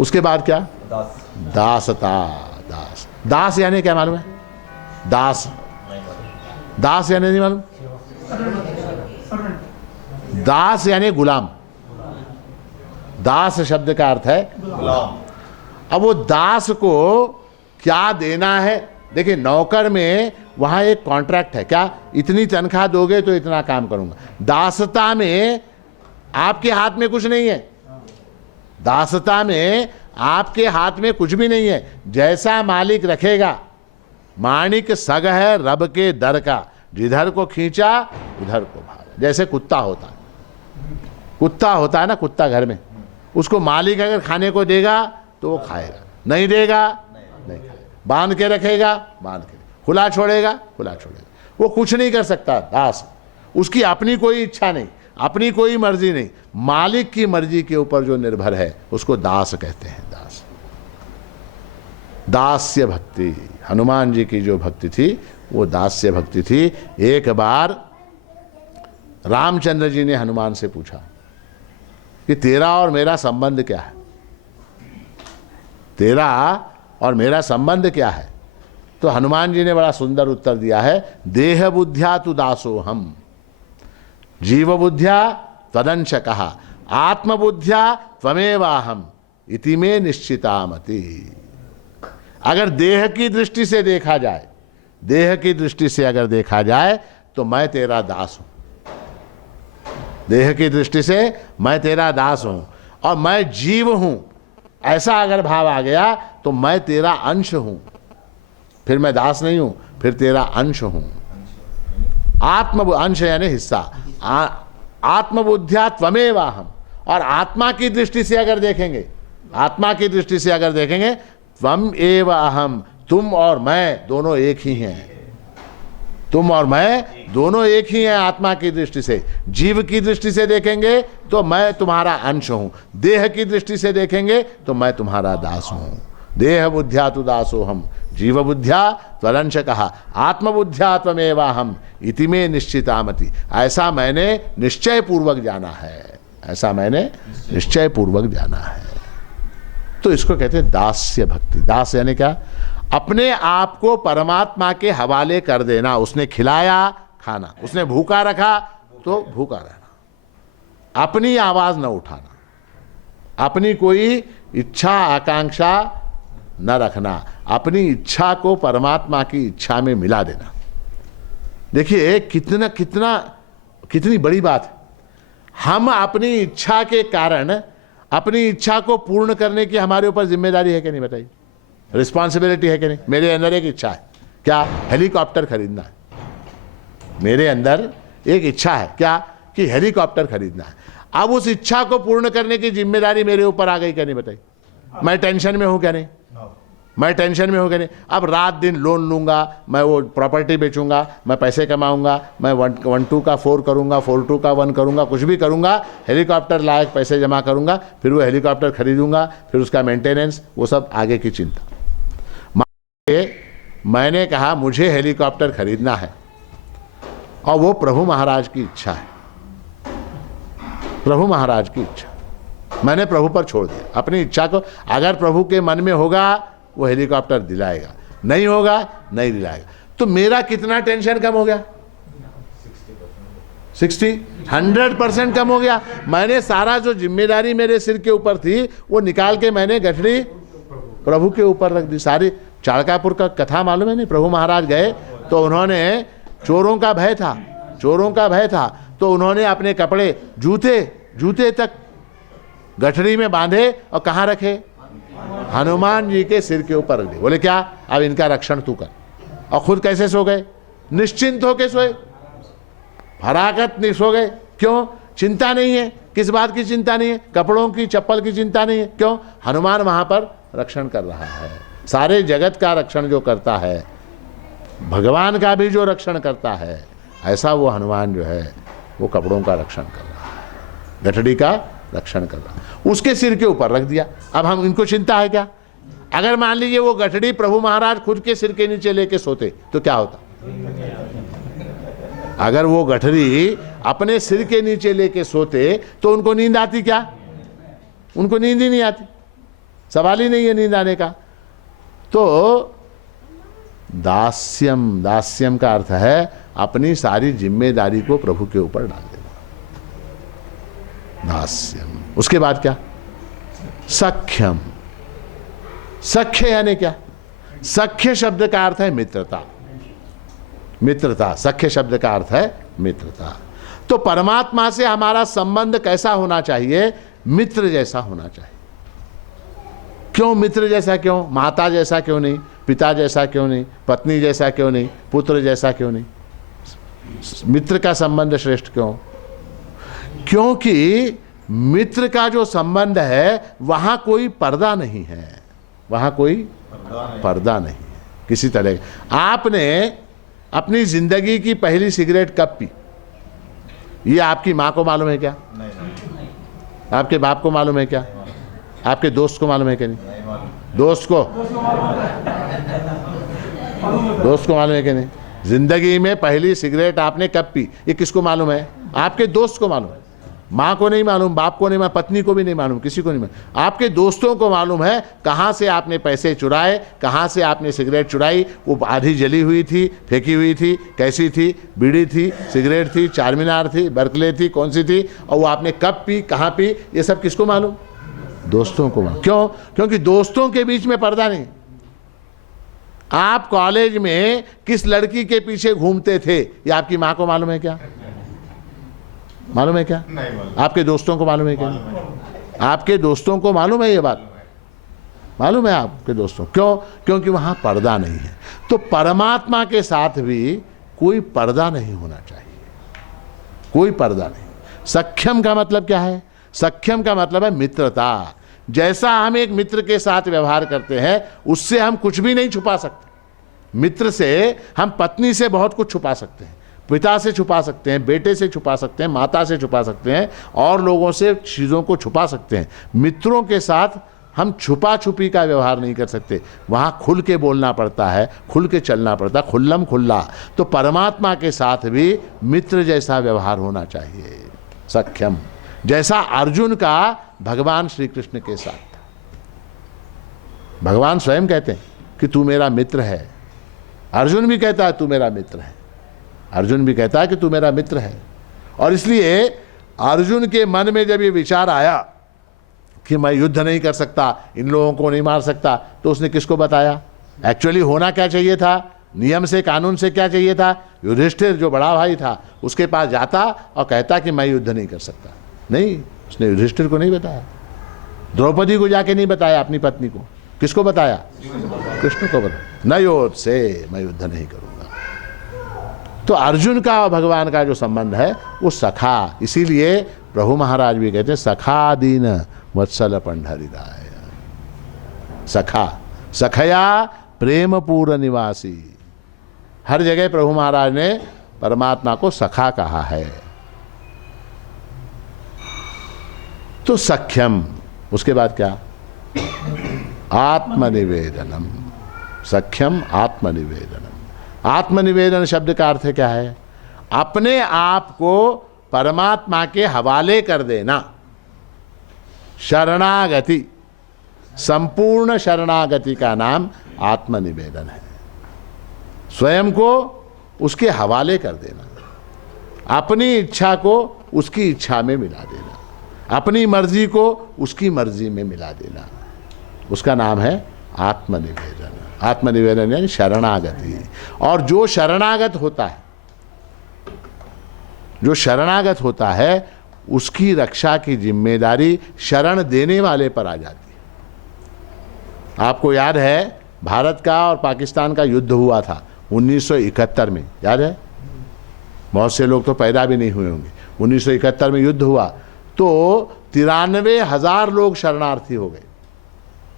उसके बाद क्या? दासता। दास यानी क्या मालूम है? दास यानी नहीं मालूम? दास यानी गुलाम। दास शब्द का अर्थ है गुलाम। अब वो दास को क्या देना है? देखिए, नौकर में वहां एक कॉन्ट्रैक्ट है, क्या इतनी तनख्वाह दोगे तो इतना काम करूंगा। दासता में आपके हाथ में कुछ नहीं है, दासता में आपके हाथ में कुछ भी नहीं है, जैसा मालिक रखेगा। माणिक सग है रब के दर का, जिधर को खींचा उधर को भागा। जैसे कुत्ता होता है, कुत्ता होता है ना, कुत्ता घर में, उसको मालिक अगर खाने को देगा तो वो खाएगा, नहीं देगा नहीं खाएगा, बांध के रखेगा बांध के, खुला छोड़ेगा खुला छोड़ेगा, वो कुछ नहीं कर सकता। दास, उसकी अपनी कोई इच्छा नहीं, अपनी कोई मर्जी नहीं, मालिक की मर्जी के ऊपर जो निर्भर है उसको दास कहते हैं। दास, दास्य भक्ति, हनुमान जी की जो भक्ति थी वो दास्य भक्ति थी। एक बार रामचंद्र जी ने हनुमान से पूछा कि तेरा और मेरा संबंध क्या है, तेरा और मेरा संबंध क्या है? तो हनुमान जी ने बड़ा सुंदर उत्तर दिया है, देह बुद्ध्या तु दासो हम, जीव बुद्ध्या त्वदंश कहा, आत्मबुद्ध्या त्वमेवाहम इति में निश्चितामति। अगर देह की दृष्टि से देखा जाए, देह की दृष्टि से अगर देखा जाए तो मैं तेरा दास हूं, देह की दृष्टि से मैं तेरा दास हूं, और मैं जीव हूं, ऐसा अगर भाव आ गया तो मैं तेरा अंश हूं, फिर मैं दास नहीं हूं, फिर तेरा अंश हूं। आत्म अंश यानी हिस्सा, आत्मबुद्ध्या त्वमेवाहम, और आत्मा की दृष्टि से अगर देखेंगे, आत्मा की दृष्टि से अगर देखेंगे, त्वम एव अहम, तुम और मैं दोनों एक ही हैं, तुम और मैं दोनों एक ही हैं आत्मा की दृष्टि से। जीव की दृष्टि से देखेंगे तो मैं तुम्हारा अंश हूं, देह की दृष्टि से देखेंगे तो मैं तुम्हारा दास हूं। देह बुद्ध्या तु दासो हम, जीव बुद्ध्या त्वदंश कहा, आत्मबुद्ध्या त्वमेवाहम इति में निश्चितामति। ऐसा मैंने निश्चय पूर्वक जाना है, ऐसा मैंने निश्चय पूर्वक जाना है। तो इसको कहते हैं दास्य भक्ति। दास यानी क्या? अपने आप को परमात्मा के हवाले कर देना। उसने खिलाया खाना, उसने भूखा रखा तो भूखा रहना, अपनी आवाज न उठाना, अपनी कोई इच्छा आकांक्षा न रखना, अपनी इच्छा को परमात्मा की इच्छा में मिला देना। देखिए कितनी बड़ी बात है। हम अपनी इच्छा के कारण अपनी इच्छा को पूर्ण करने की हमारे ऊपर जिम्मेदारी है कि नहीं? बताइए, रिस्पॉन्सिबिलिटी है कि नहीं? मेरे अंदर एक इच्छा है, क्या? हेलीकॉप्टर खरीदना है। मेरे अंदर एक इच्छा है, क्या? कि हेलीकॉप्टर खरीदना है। अब उस इच्छा को पूर्ण करने की जिम्मेदारी मेरे ऊपर आ गई क्या नहीं? बताइए, मैं टेंशन में हूं क्या नहीं? मैं टेंशन में हूं क्या नहीं? अब रात दिन लोन लूंगा, मैं वो प्रॉपर्टी बेचूंगा, मैं पैसे कमाऊंगा, मैं 1-2 का 4 करूंगा, 4-2 का 1 करूंगा, कुछ भी करूंगा, हेलीकॉप्टर लायक पैसे जमा करूंगा, फिर वो हेलीकॉप्टर खरीदूंगा, फिर उसका मेंटेनेंस, वो सब आगे की चिंता। मैंने कहा मुझे हेलीकॉप्टर खरीदना है और वो प्रभु महाराज की इच्छा है, प्रभु महाराज की इच्छा, मैंने प्रभु पर छोड़ दिया अपनी इच्छा को। अगर प्रभु के मन में होगा वो हेलीकॉप्टर दिलाएगा, नहीं होगा नहीं दिलाएगा। तो मेरा कितना टेंशन कम हो गया? 100% कम हो गया। मैंने सारा जो जिम्मेदारी मेरे सिर के ऊपर थी वो निकाल के मैंने गठड़ी प्रभु के ऊपर रख दी सारी। चाणकापुर का कथा मालूम है नहीं? प्रभु महाराज गए तो उन्होंने चोरों का भय था तो उन्होंने अपने कपड़े जूते तक गठड़ी में बांधे और कहाँ रखे? हनुमान जी के सिर के ऊपर रख दिए। बोले क्या अब इनका रक्षण तू कर। और खुद कैसे सो गए? निश्चिंत होके सोए, फरागत नहीं सो गए। क्यों? चिंता नहीं है। किस बात की चिंता नहीं है? कपड़ों की, चप्पल की चिंता नहीं है। क्यों? हनुमान वहां पर रक्षण कर रहा है। सारे जगत का रक्षण जो करता है, भगवान का भी जो रक्षण करता है, ऐसा वो हनुमान जो है वो कपड़ों का रक्षण कर रहा है, गठड़ी का रक्षण कर रहा है। उसके सिर के ऊपर रख दिया। अब हम इनको चिंता है क्या? अगर मान लीजिए वो गठड़ी प्रभु महाराज खुद के सिर के नीचे लेके सोते तो क्या होता? अगर वो गठड़ी अपने सिर के नीचे लेके सोते तो उनको नींद आती क्या? उनको नींद ही नहीं आती, सवाल ही नहीं है नींद आने का। तो दास्यम का अर्थ है अपनी सारी जिम्मेदारी को प्रभु के ऊपर डाल देना, दास्यम। उसके बाद क्या? सख्यम। सख्य यानी क्या? सख्य शब्द का अर्थ है मित्रता। सख्य शब्द का अर्थ है मित्रता। तो परमात्मा से हमारा संबंध कैसा होना चाहिए? मित्र जैसा होना चाहिए। क्यों मित्र जैसा? क्यों? माता जैसा क्यों नहीं? पिता जैसा क्यों नहीं? पत्नी जैसा क्यों नहीं? पुत्र जैसा क्यों नहीं? मित्र का संबंध श्रेष्ठ क्यों? क्योंकि मित्र का जो संबंध है वहां कोई पर्दा नहीं है, वहां कोई पर्दा नहीं है किसी तरह। आपने अपनी जिंदगी की पहली सिगरेट कब पी? ये आपकी माँ को मालूम है क्या? आपके बाप को मालूम है क्या? आपके दोस्त को मालूम है क्या? नहीं। दोस्त को मालूम है कि नहीं? जिंदगी में पहली सिगरेट आपने कब पी ये किसको मालूम है? आपके दोस्त को मालूम है। माँ को नहीं मालूम, बाप को नहीं मालूम, पत्नी को भी नहीं मालूम, किसी को नहीं मालूम। आपके दोस्तों को मालूम है कहाँ से आपने पैसे चुराए, कहाँ से आपने सिगरेट चुराई, वो आधी जली हुई थी, फेंकी हुई थी, कैसी थी, बीड़ी थी, सिगरेट थी, चारमीनार थी, बर्कले थी, कौन सी थी, और वो आपने कब पी, कहाँ पी, ये सब किसको मालूम? दोस्तों को मालूम। क्यों? क्योंकि दोस्तों के बीच में पर्दा नहीं। आप कॉलेज में किस लड़की के पीछे घूमते थे ये आपकी माँ को मालूम है क्या? मालूम है क्या? नहीं मालूम। आपके दोस्तों को मालूम है क्या? आपके दोस्तों को मालूम है ये बात? मालूम है आपके दोस्तों। क्यों? क्योंकि वहां पर्दा नहीं है। तो परमात्मा के साथ भी कोई पर्दा नहीं होना चाहिए, कोई पर्दा नहीं। सख्यम का मतलब क्या है? सख्यम का मतलब है मित्रता। जैसा हम एक मित्र के साथ व्यवहार करते हैं उससे हम कुछ भी नहीं छुपा सकते। मित्र से हम पत्नी से बहुत कुछ छुपा सकते हैं, पिता से छुपा सकते हैं, बेटे से छुपा सकते हैं, माता से छुपा सकते हैं, और लोगों से चीज़ों को छुपा सकते हैं। मित्रों के साथ हम छुपा छुपी का व्यवहार नहीं कर सकते, वहाँ खुल के बोलना पड़ता है, खुल के चलना पड़ता है, खुल्लम खुल्ला। तो परमात्मा के साथ भी मित्र जैसा व्यवहार होना चाहिए, सख्यम। जैसा अर्जुन का भगवान श्री कृष्ण के साथ था। भगवान स्वयं कहते हैं कि तू मेरा मित्र है। अर्जुन भी कहता है तू मेरा मित्र है। अर्जुन भी कहता है कि तू मेरा मित्र है। और इसलिए अर्जुन के मन में जब ये विचार आया कि मैं युद्ध नहीं कर सकता, इन लोगों को नहीं मार सकता, तो उसने किसको बताया? एक्चुअली होना क्या चाहिए था? नियम से, कानून से क्या चाहिए था? युधिष्ठिर जो बड़ा भाई था उसके पास जाता और कहता कि मैं युद्ध नहीं कर सकता। नहीं, उसने युधिष्ठिर को नहीं बताया, द्रौपदी को जाके नहीं बताया, अपनी पत्नी को। किसको बताया? कृष्ण को बताया। न योद्ध से, मैं युद्ध नहीं करूंगा। तो अर्जुन का और भगवान का जो संबंध है वो सखा। इसीलिए प्रभु महाराज भी कहते हैं सखा दीन वत्सल पंडरीराय। सखा, सखया प्रेम पूर्ण निवासी। हर जगह प्रभु महाराज ने परमात्मा को सखा कहा है। तो सख्यम, उसके बाद क्या? आत्मनिवेदनम। सख्यम आत्मनिवेदनम। आत्मनिवेदन शब्द का अर्थ क्या है? अपने आप को परमात्मा के हवाले कर देना। शरणागति, संपूर्ण शरणागति का नाम आत्मनिवेदन है। स्वयं को उसके हवाले कर देना। अपनी इच्छा को उसकी इच्छा में मिला देना, अपनी मर्जी को उसकी मर्जी में मिला देना, उसका नाम है आत्मनिवेदन। आत्मनिवेदन यानी शरणागति। और जो शरणागत होता है, जो शरणागत होता है, उसकी रक्षा की जिम्मेदारी शरण देने वाले पर आ जाती है। आपको याद है भारत का और पाकिस्तान का युद्ध हुआ था 1971 में, याद है? बहुत से लोग तो पैदा भी नहीं हुए होंगे। 1971 में युद्ध हुआ तो 93,000 लोग शरणार्थी हो गए,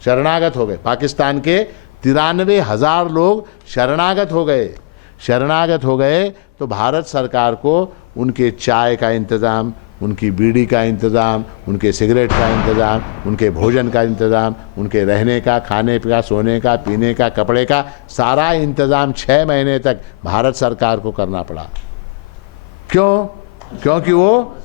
शरणागत हो गए। पाकिस्तान के 93,000 लोग शरणागत हो गए। शरणागत हो गए तो भारत सरकार को उनके चाय का इंतज़ाम, उनकी बीड़ी का इंतज़ाम, उनके सिगरेट का इंतज़ाम, उनके भोजन का इंतज़ाम, उनके रहने का, खाने का, सोने का, पीने का, कपड़े का सारा इंतज़ाम 6 महीने तक भारत सरकार को करना पड़ा। क्यों? क्योंकि वो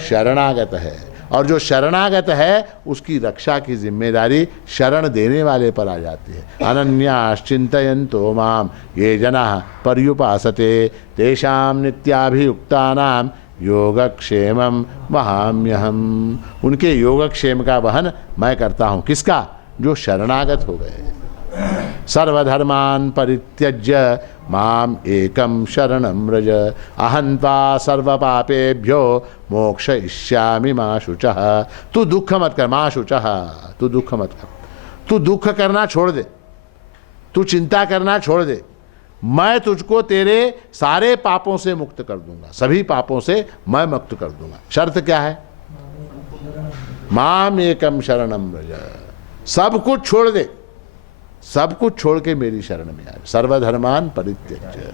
शरणागत है, और जो शरणागत है उसकी रक्षा की जिम्मेदारी शरण देने वाले पर आ जाती है। अनन्याश्चिन्तयन्तो माम ये जनाः पर्युपासते तेषां नित्याभियुक्तानां योगक्षेमं वहाम्यहम्। उनके योगक्षेम का वहन मैं करता हूँ। किसका? जो शरणागत हो गए। सर्वधर्मान् परित्यज्य माम एकम शरणं व्रज अहं त्वा सर्वपापेभ्यो मोक्षयिष्यामि मा शुचः। तू दुख मत कर, मा शुचः, तू दुख मत कर। तू दुख करना छोड़ दे, तू चिंता करना छोड़ दे। मैं तुझको तेरे सारे पापों से मुक्त कर दूंगा, सभी पापों से मैं मुक्त कर दूंगा। शर्त क्या है? माम एकम शरणं व्रज। सब कुछ छोड़ दे, सब कुछ छोड़ के मेरी शरण में आ। सर्वधर्मान परित्यज्य।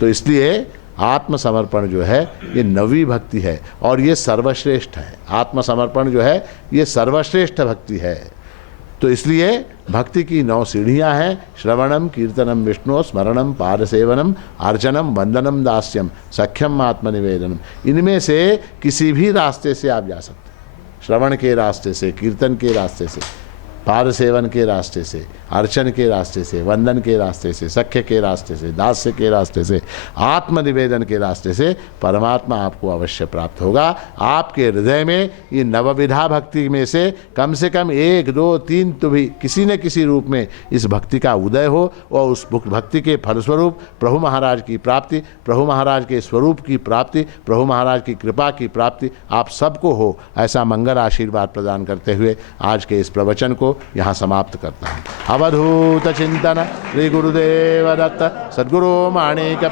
तो इसलिए आत्मसमर्पण जो है ये नवी भक्ति है और ये सर्वश्रेष्ठ है। आत्मसमर्पण जो है ये सर्वश्रेष्ठ भक्ति है। तो इसलिए भक्ति की 9 सीढ़ियां हैं। श्रवणम, कीर्तनम, विष्णु स्मरणम, पादसेवनम, अर्चनम, वंदनम, दास्यम, सख्यम, आत्मनिवेदनम। इनमें से किसी भी रास्ते से आप जा सकते हैं। श्रवण के रास्ते से, कीर्तन के रास्ते से, पाद सेवन के रास्ते से, अर्चन के रास्ते से, वंदन के रास्ते से, सख्य के रास्ते से, दास्य के रास्ते से, आत्मनिवेदन के रास्ते से परमात्मा आपको अवश्य प्राप्त होगा। आपके हृदय में ये नवविधा भक्ति में से कम 1, 2, 3 तो भी किसी न किसी रूप में इस भक्ति का उदय हो और उस भक्ति के फलस्वरूप प्रभु महाराज की प्राप्ति, प्रभु महाराज के स्वरूप की प्राप्ति, प्रभु महाराज की कृपा की प्राप्ति आप सबको हो, ऐसा मंगल आशीर्वाद प्रदान करते हुए आज के इस प्रवचन को यहाँ समाप्त करता हूँ। अवधूत चिंतन श्री गुरुदेव दत्त सद्गुरु माणिक